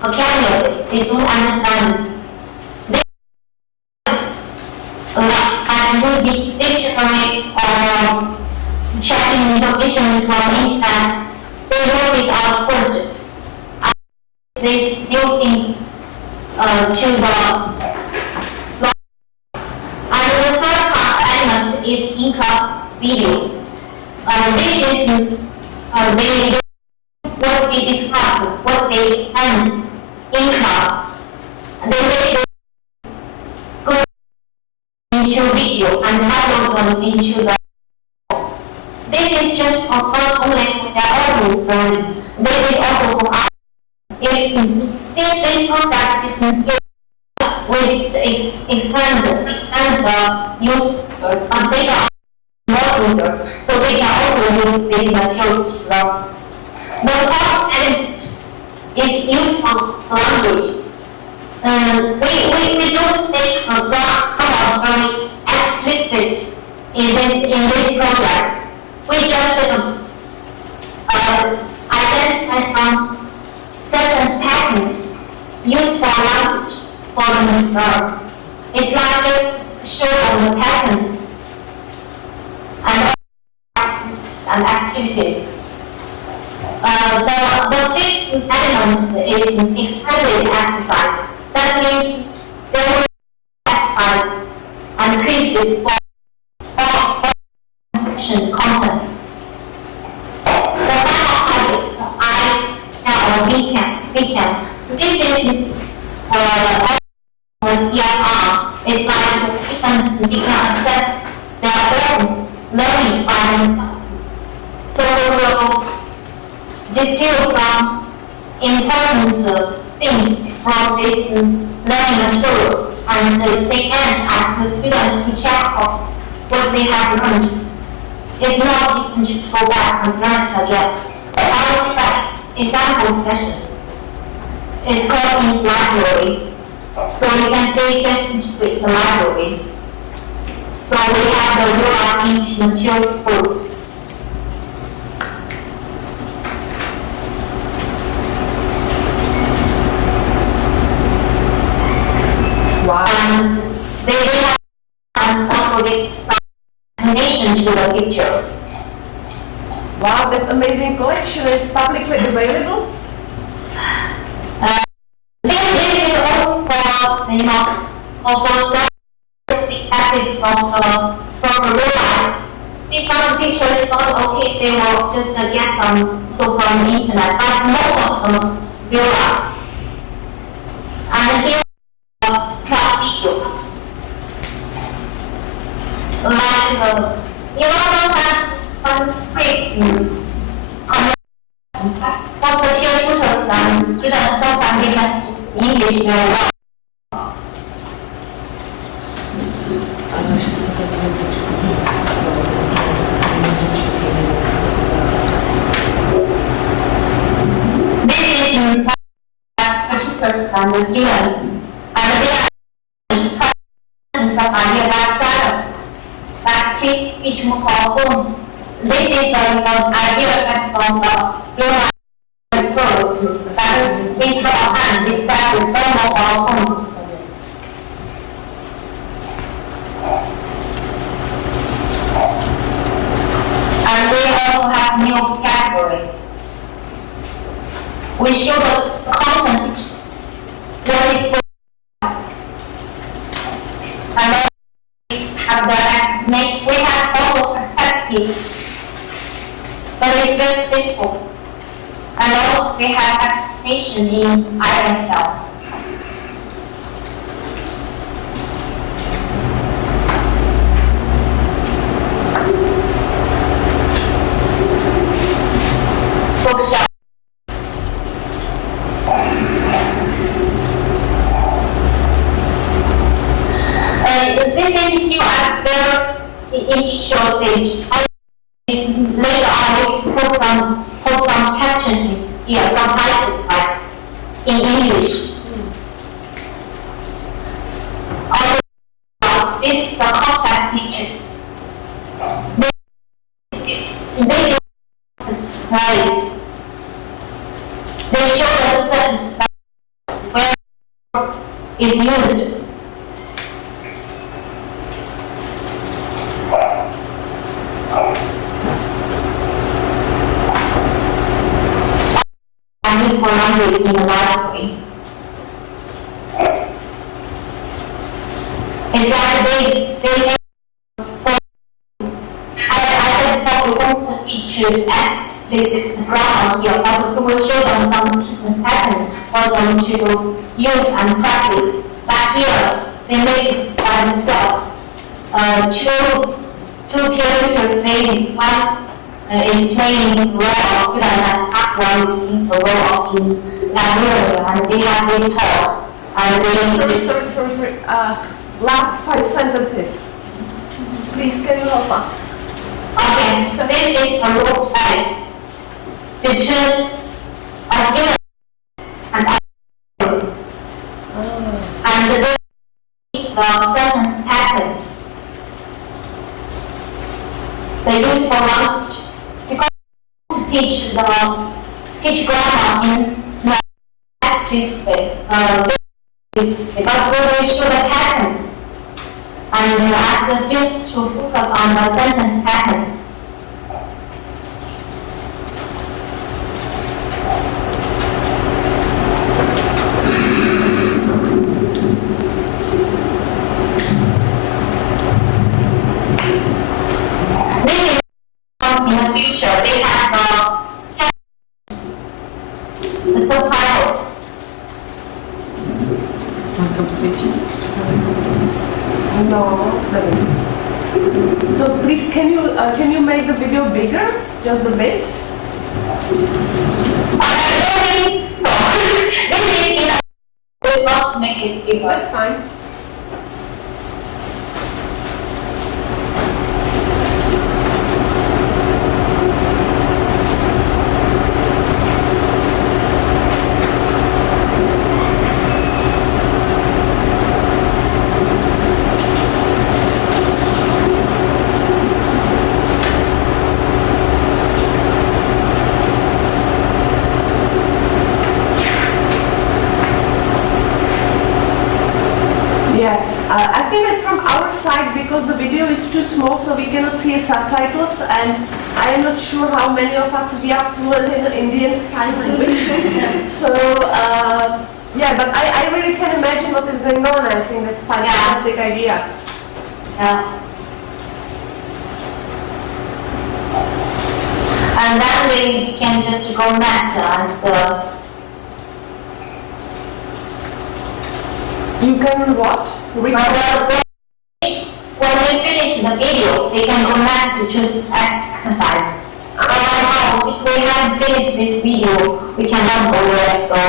vocabulary they don't understand. And using dictionary or checking information from internet, they work it out first. These new things to the law. And the third element is in-class video. This is what we discussed, what they explained in class. They make go into video and upload them into the. This is just not only for their own learning, this is also for us. If they contact business students, we extend the users and data more users, so they can also use these materials to learn. The fourth element is useful language. We don't make a grammar very explicit in this project. We just identify some certain patterns used for language for them to learn. It's not just show them the pattern and activities. The fifth element is extended exercise. That means there will be exercise and quizzes for all section content. The final topic, I can or we can. This is EFR. It's like students can assess their own learning by themselves. So we will distill some important things from these learning materials, and they can ask the students to check off what they have learned. If not, you can just go back and learn it again. Our example session is called in library. So you can say sessions with the library. So we have the real-life English material books. Wow. And they have also give some explanation to the picture. Wow, that's amazing collection. It's publicly available. This is all for specific aspects from the real life. If the picture is not okay, they will just get some from the internet, but most of them real life. And here class video. Like some tricks for the tutors and students sometimes give English very well. This is tutors and the students, and they are some idea like silence, like kids speech mobile phones. This is the idea from the real life that we saw and discussed with some mobile phones. And we also have new vocabulary. We show the content, what is and also we have the explanation. We have also perspective, but it's very simple. And also we have explanation in ISL. Bookshop. this is still at very initial stage. Later on, we put some caption here, some titles like in English. This is a context picture. They show the sentence where is used. And use for language in a library. It's like they I thought we want to feature explicit grammar here, but we will show them some pattern for them to use and practice. But here, they make by themselves two characters playing. One is playing the role of student and one is the role of librarian, and they have this talk. And they Sorry. Last 5 sentences. Please, can you help us? Okay, so this is a role play between a student and a teacher. And this is the sentence pattern. They use for language because to teach grammar in the explicit way. Because we will show the pattern and ask the students to focus on the sentence pattern. Maybe in the future they have the subtitle. Come to switch. No. So please, can you make the video bigger, just a bit? I don't think so. Maybe we will make it bigger. That's fine. I think it's from our side because the video is too small, so we cannot see subtitles, and I am not sure how many of us we are fluent in Indian sign language. So yeah, but I really can imagine what is going on. I think that's a fantastic idea. Yeah. And then we can just go next and You can what? when we finish the video, they can go next to choose exercises. Since we haven't finished this video, we cannot go there. So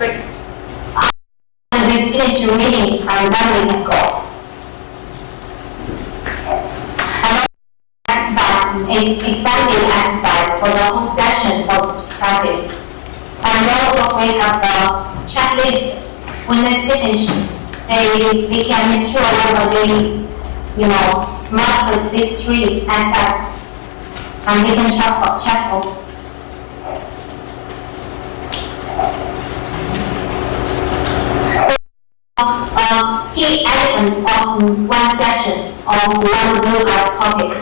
Right. when we finish reading, and then we can go. And exercise is exactly exercise for the whole session of practice. And also we have the checklist. When they finish, they can make sure whether they, master these 3 aspects, and they can check off. So, key elements of one session of one blue topic.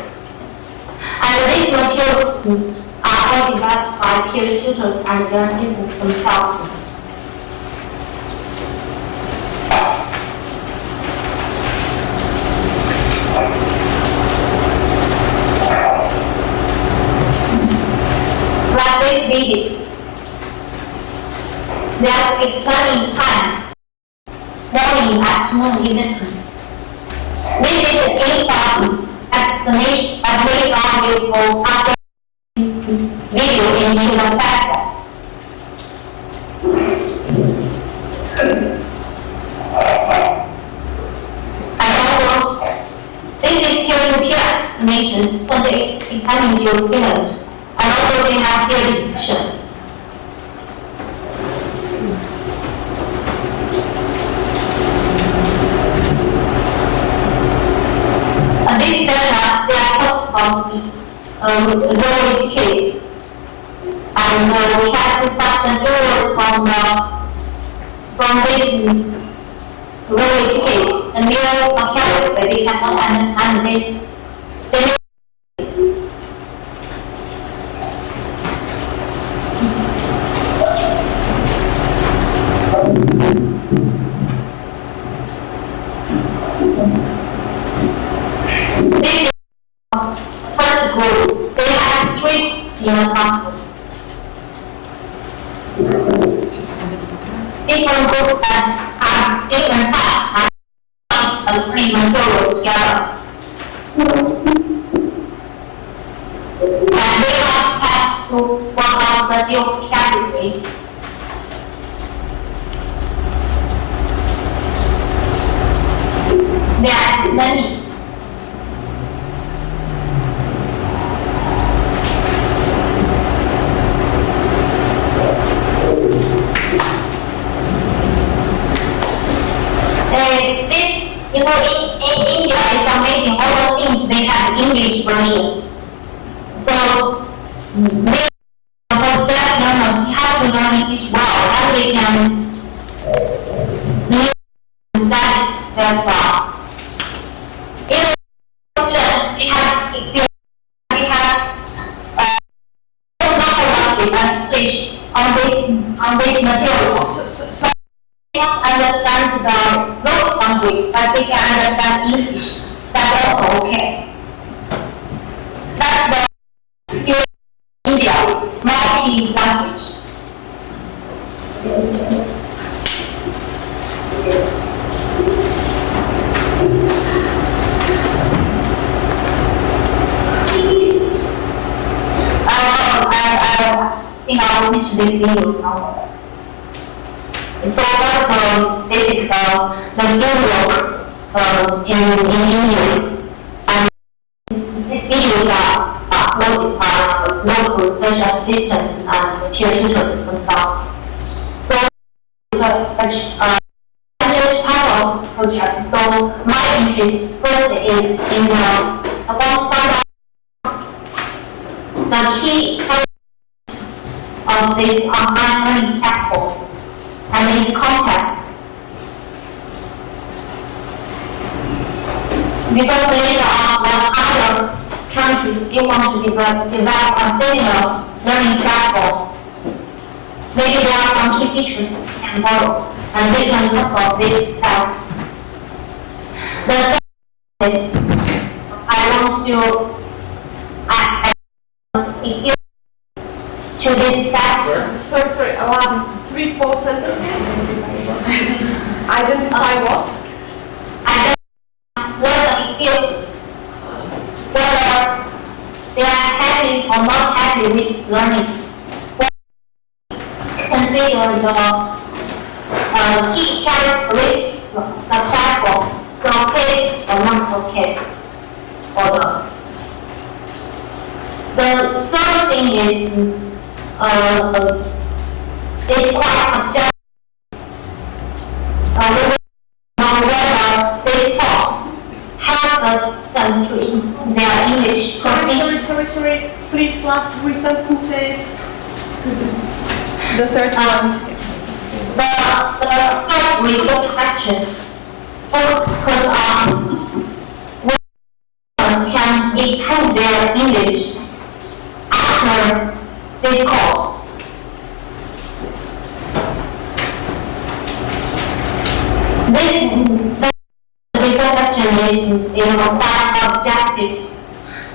And these materials are all developed by peer tutors and their students themselves. Like this video, there's explaining time, morning, afternoon, evening. This is a button explanation, and later on we will upload video into the platform. And This is peer-to-peer explanations for the examining students, and also they have peer discussion. This session, they are talking about the language case, and we have to start the jurors from this language case. The new vocabulary they cannot understand it. First group, they have three in the classroom. Different groups have different types of three materials together. And they have to work out the new vocabulary. They are learning. In India, it's amazing. All the things they have English version. So they for deaf learners have to learn English well, and they can study very well. In students, we have experience. We have local language and English on these materials. They don't understand the local language, but they can understand English. That's also okay. That's the experience in India, multi-language. I think I will finish this video now. So that's basic the framework in India. And these videos are uploaded by local research assistants and peer tutors and class. So it's just part of the project. So my interest first is in I want to find out the key of this online learning platform and its context. Because later on, when other countries still want to develop a similar learning platform, maybe there are some key features can borrow, and they can look for this help. The second is I want to experience to this platform. Sorry, last 3-4 sentences. Identify what? Learn experience. Whether they are happy or not happy with learning. Consider the key characteristics of the platform. So okay or not okay. Or the third thing is it's quite objective. Whether they help the students to improve their English. Sorry. Please, last 3 sentences. The third one. The third research question focus on whether can improve their English after this course. The research question is quite objective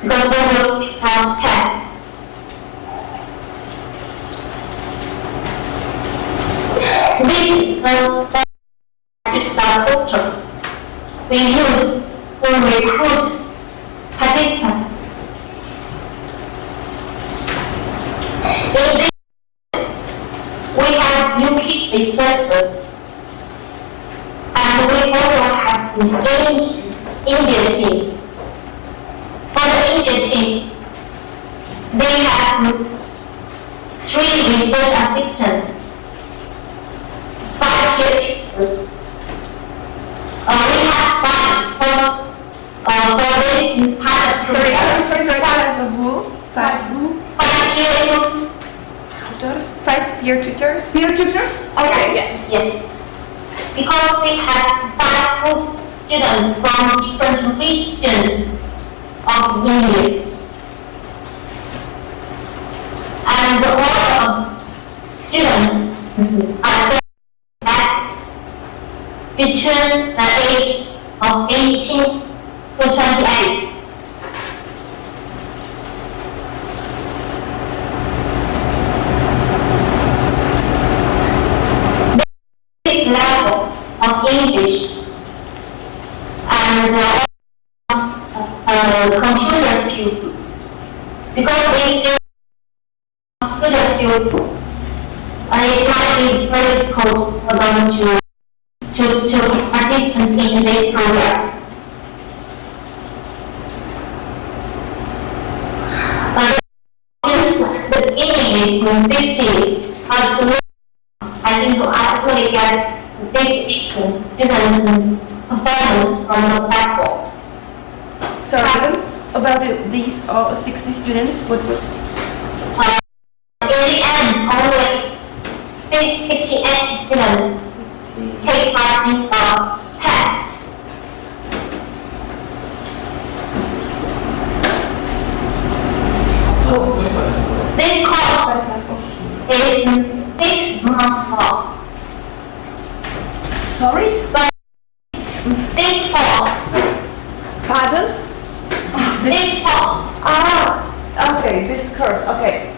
because we will speak from text. This is the poster we use for recruit participants. In this, we have UK researchers, and we also have an Indian team. India team, they have 3 research assistants, 5 peer tutors. We have 5 for this pilot project. Sorry. 5 who? 5 who? 5 peer tutors. Tutors? 5 peer tutors? Peer tutors? Okay, yeah. Yes. Because we have 5 groups students from different regions of India. And all students are between the age of 18 to 28. Basic level of English and computer skills. Because we do computer skills, it might be very difficult for them to participate in this project. The beginning is 60, but I think I actually get to 50 students performance from the platform. Sorry, about these 60 students, what? In the end, only 58 students take part in the test. This course is 6 months long. Sorry? But this course, Pardon? this course Okay, this course, okay.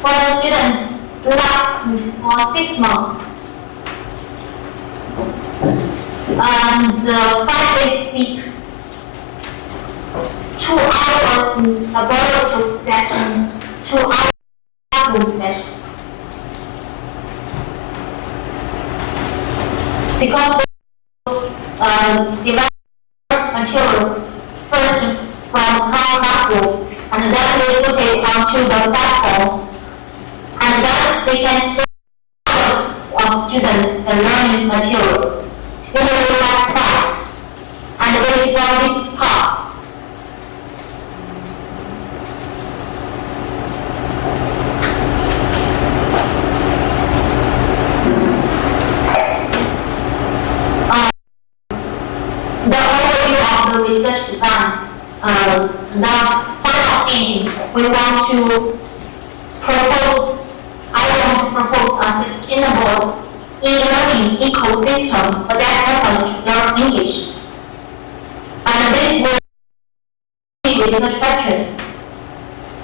for the students lasts for 6 months. And 5 days a week, 2 hours laboratory session, 2 hours classroom session. Because develop materials first from classroom, and then we put it onto the platform, and then we can show of students the learning materials. We will like that, and we will this part. The overview of the research design. The final aim, we want to propose, I want to propose a sustainable e-learning ecosystem for that purpose to learn English. And this will be research questions.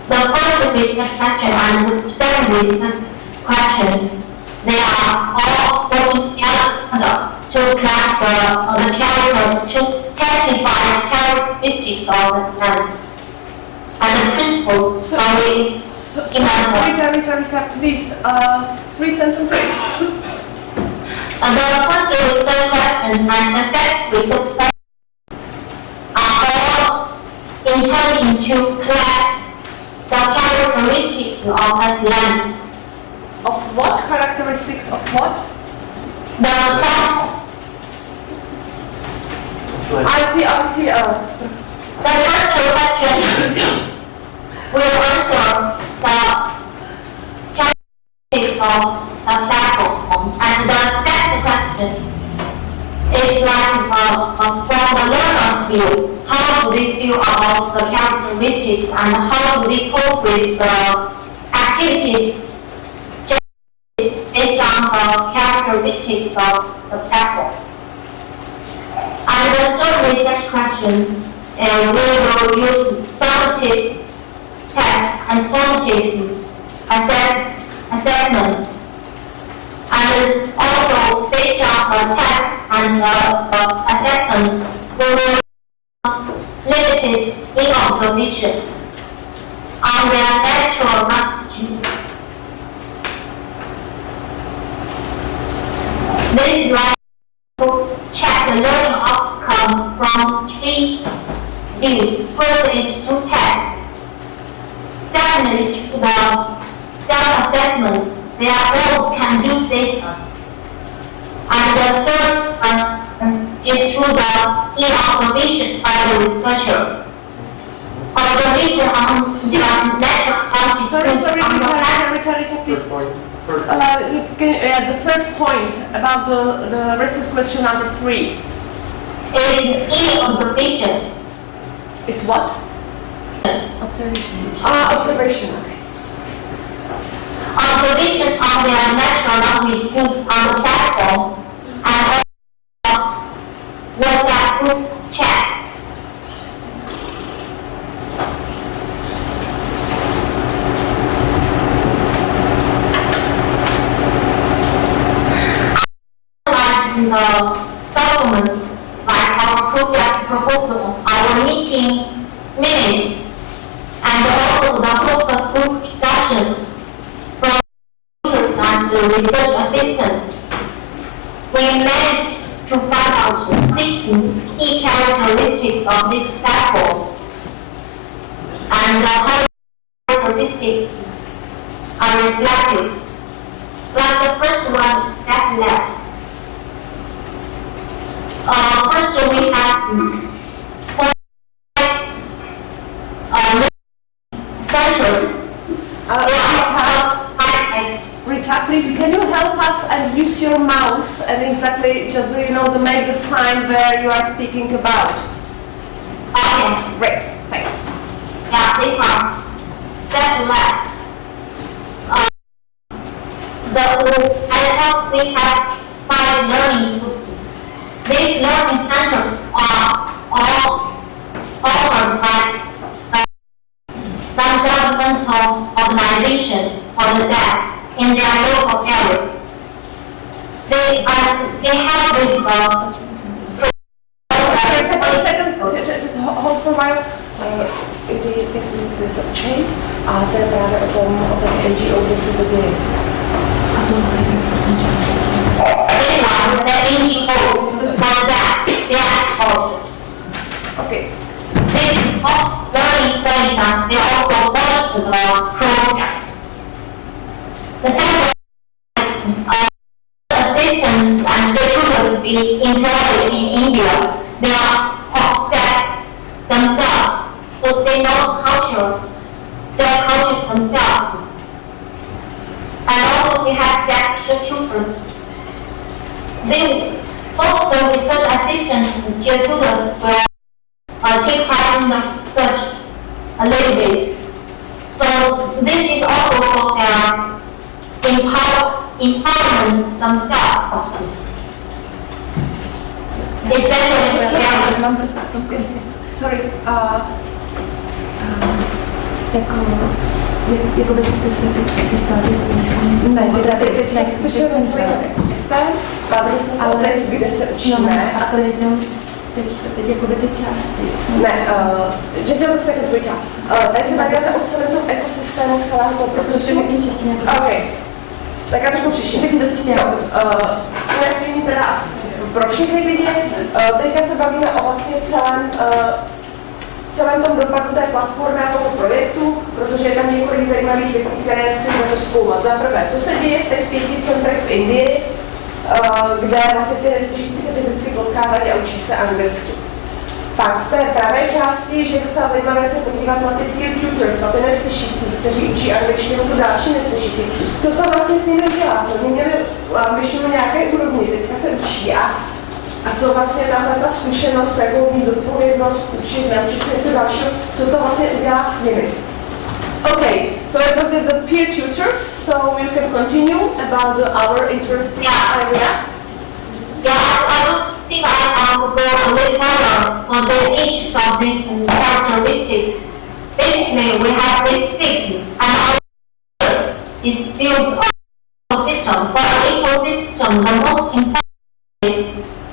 The first research question and the second research question, they are all working together to collect the character, to testify characteristics of the student and the principles of the Rita, please, 3 sentences. The first research question and the second research question are all intending to collect the characteristics of the student. Of what? Characteristics of what? The platform. I see. The first question will answer the characteristics of the platform, and the second question is like from the learner's view, how do they feel about the characteristics and how do they cope with the activities based on the characteristics of the platform. And the third research question, we will use summative test and formative assessment. And also based on the test and the assessment, we will limited in observation on their natural aptitudes. This is like to check the learning outcomes from 3 views. First is through text. Second is through the self-assessment. They all can do data. And the third is through the observation by the researcher. Observation on the natural Sorry, Rita, please. First point. First. The third point about the recent question number 3 is observation. is what? Observation. Observation. Okay. Observation of their natural language use on the platform and also WhatsApp group chat. Like in the document, like our project proposal, our meeting minutes, and also the focus group discussion from tutors and the research assistants. We managed to find out 16 key characteristics of this platform, and the how characteristics are reflected. Like the first one is that left. First we have centers. Rita, please, can you help us and use your mouse and exactly just to make the sign where you are speaking about? Okay. Great, thanks. Yeah, this one. That left. We have 5 learning tools. These learning centers are all offered by non-governmental organization for the deaf in their local areas. They help with Second, just hold for a while. There's a chain a to je právě o tom NGO, kde se to děje. the NGOs for that. They are called. Okay. They all learning points and they also watch the programs. The second assistants and tutors be employed in India. They are deaf themselves, so they know their culture themselves. And also we have deaf tutors. Both the research assistants and tutors will take part in the research a little bit. So this is also for their empowerment themselves. Especially the parents. Sorry. Jako by to se teď seštáty, Teď spisujeme celý ten ekosystém, bavili jsme se o těch, kde se učíme. A to jednou teď jako by ty části. Ne, just a second, Rita. Tady se bavíme o celém tom ekosystému, celého toho procesu. OK. Tak já trošku přišli. Řekni to ještě. Umístění teda pro všechny lidi. Teďka se bavíme o vlastně celém tom dopadu té platformy a toho projektu, protože je tam několik zajímavých věcí, které stojí za to zkoumat. Za prvé, co se děje v těch 5 centrech v Indii, kde vlastně ty neslyšící se fyzicky potkávají a učí se anglicky. Pak v té pravé části, že je docela zajímavé se podívat na ty peer tutors, na ty neslyšící, kteří učí angličtinu, tu další neslyšící. Co to vlastně s nimi dělá? Oni měli angličtinu nějaké úrovni, teďka se učí a co vlastně tahle ta zkušenost, jakou mít zodpovědnost, učit, naučit se něco dalšího, co to vlastně udělá s nimi. Okay, so it was the peer tutors, so you can continue about our interesting area. Yeah, I don't think I will go a little further on each of these characteristics. Basically, we have these 6, and our is built on ecosystem. For an ecosystem, the most important is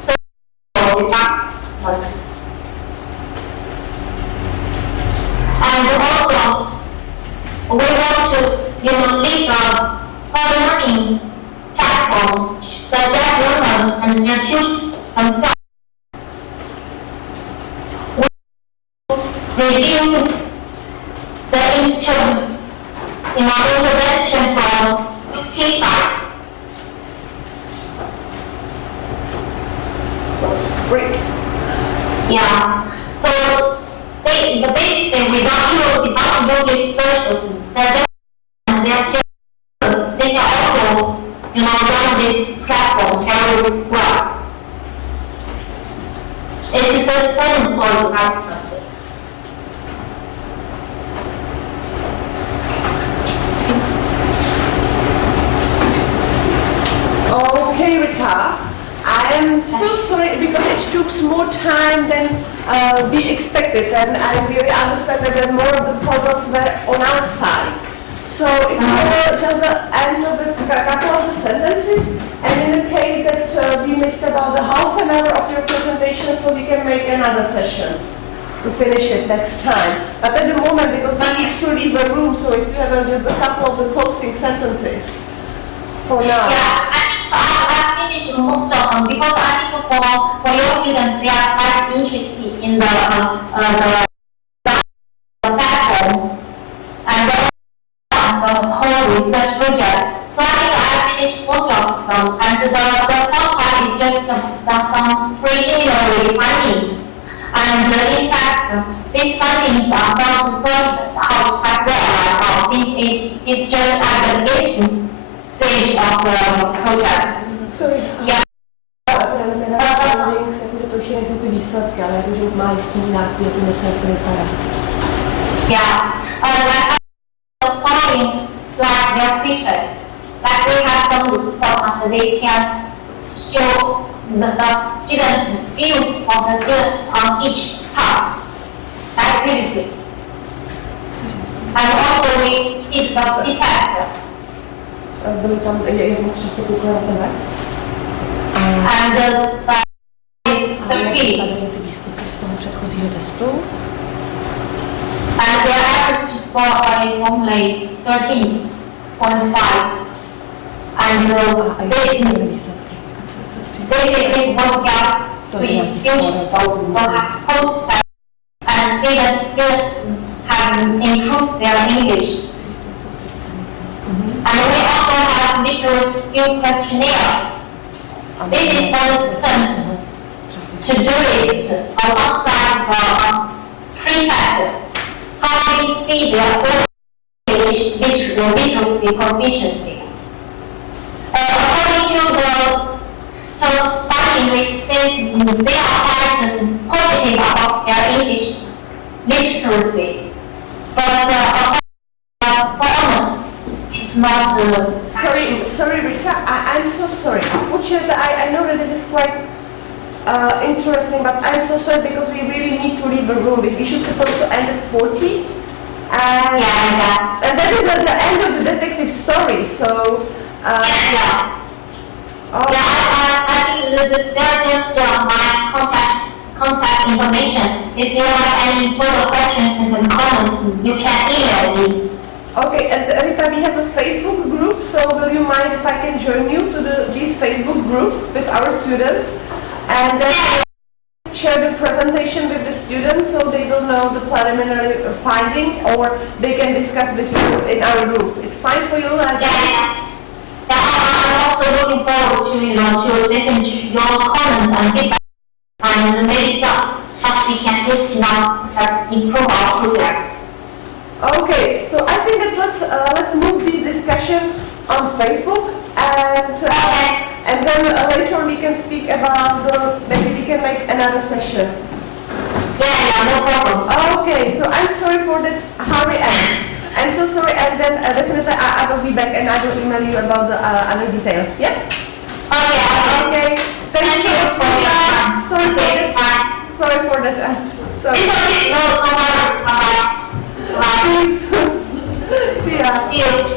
social development. And also, we want to lead a learning platform that deaf learners and their children themselves. reduce the intervention from UK side. Great. Yeah. So the basic thing without doing researchers, and their teachers, they can also, run this platform very well. It is a selling point development. Okay, Rita. I am so sorry because it took more time than we expected, and I really understand that more of the problems were on our side. So if you will just end of the couple of the sentences, and in the case that we missed about the half an hour of your presentation, so we can make another session to finish it next time. But at the moment, because we need to leave a room, so if you have just a couple of the closing sentences for now. Yeah, I finished most of them because I think for your students, they are quite interested in the platform and the whole research project. So I think I finished most of them, and the first part is just some preliminary findings. And in fact, these findings are not sorted out quite well right now, since it's just at the beginning stage of the project. Sorry. Yeah. Findings, jakože to už nejsou ty výsledky, ale jakože má jistý nějaký, jako něco, jak to vypadá. Yeah. The following slide their picture. Like we have some report and they can show the students' views of the student on each part activity. And also we did the test. Byly tam, jak moc často koukali na ten web? And the is A 13. byly ty výstupy z toho předchozího testu? And their average score is only 13.5. And A jaké byly výsledky? basically what we are reduced or post and see that students have improved their English. And we also have literacy skills questionnaire. This is for students to do it alongside the pre-test. How they see their own English literacy proficiency. According to the finding, which says they are quite positive about their English literacy, but performance is not. Sorry, Rita. I'm so sorry. Unfortunately, I know that this is quite interesting, but I'm so sorry because we really need to leave the room. We should supposed to end at 40. And, Yeah. and that is at the end of the detective story, so... Yeah. Oh, I think they're just my contact information. If you have any further questions and comments, you can email me. Okay, and Rita, we have a Facebook group, so will you mind if I can join you to this Facebook group with our students? And then share the presentation with the students so they will know the preliminary finding, or they can discuss with you in our group. It's fine for you? Yeah, I'm also looking forward to to listen to your comments and feedback, and maybe some we can use to improve our project. Okay, so I think that let's move this discussion on Facebook, and then later we can speak about maybe we can make another session. Yeah, no problem. Okay, so I'm sorry for that hurry end. I'm so sorry, and then definitely I will be back and I will email you about the other details. Yeah. Okay. Okay. Thank you for your time. Sorry for Okay, that. bye. Sorry for that. Sorry. It's okay. No, no worries. Bye. Bye. Please. See ya. See you.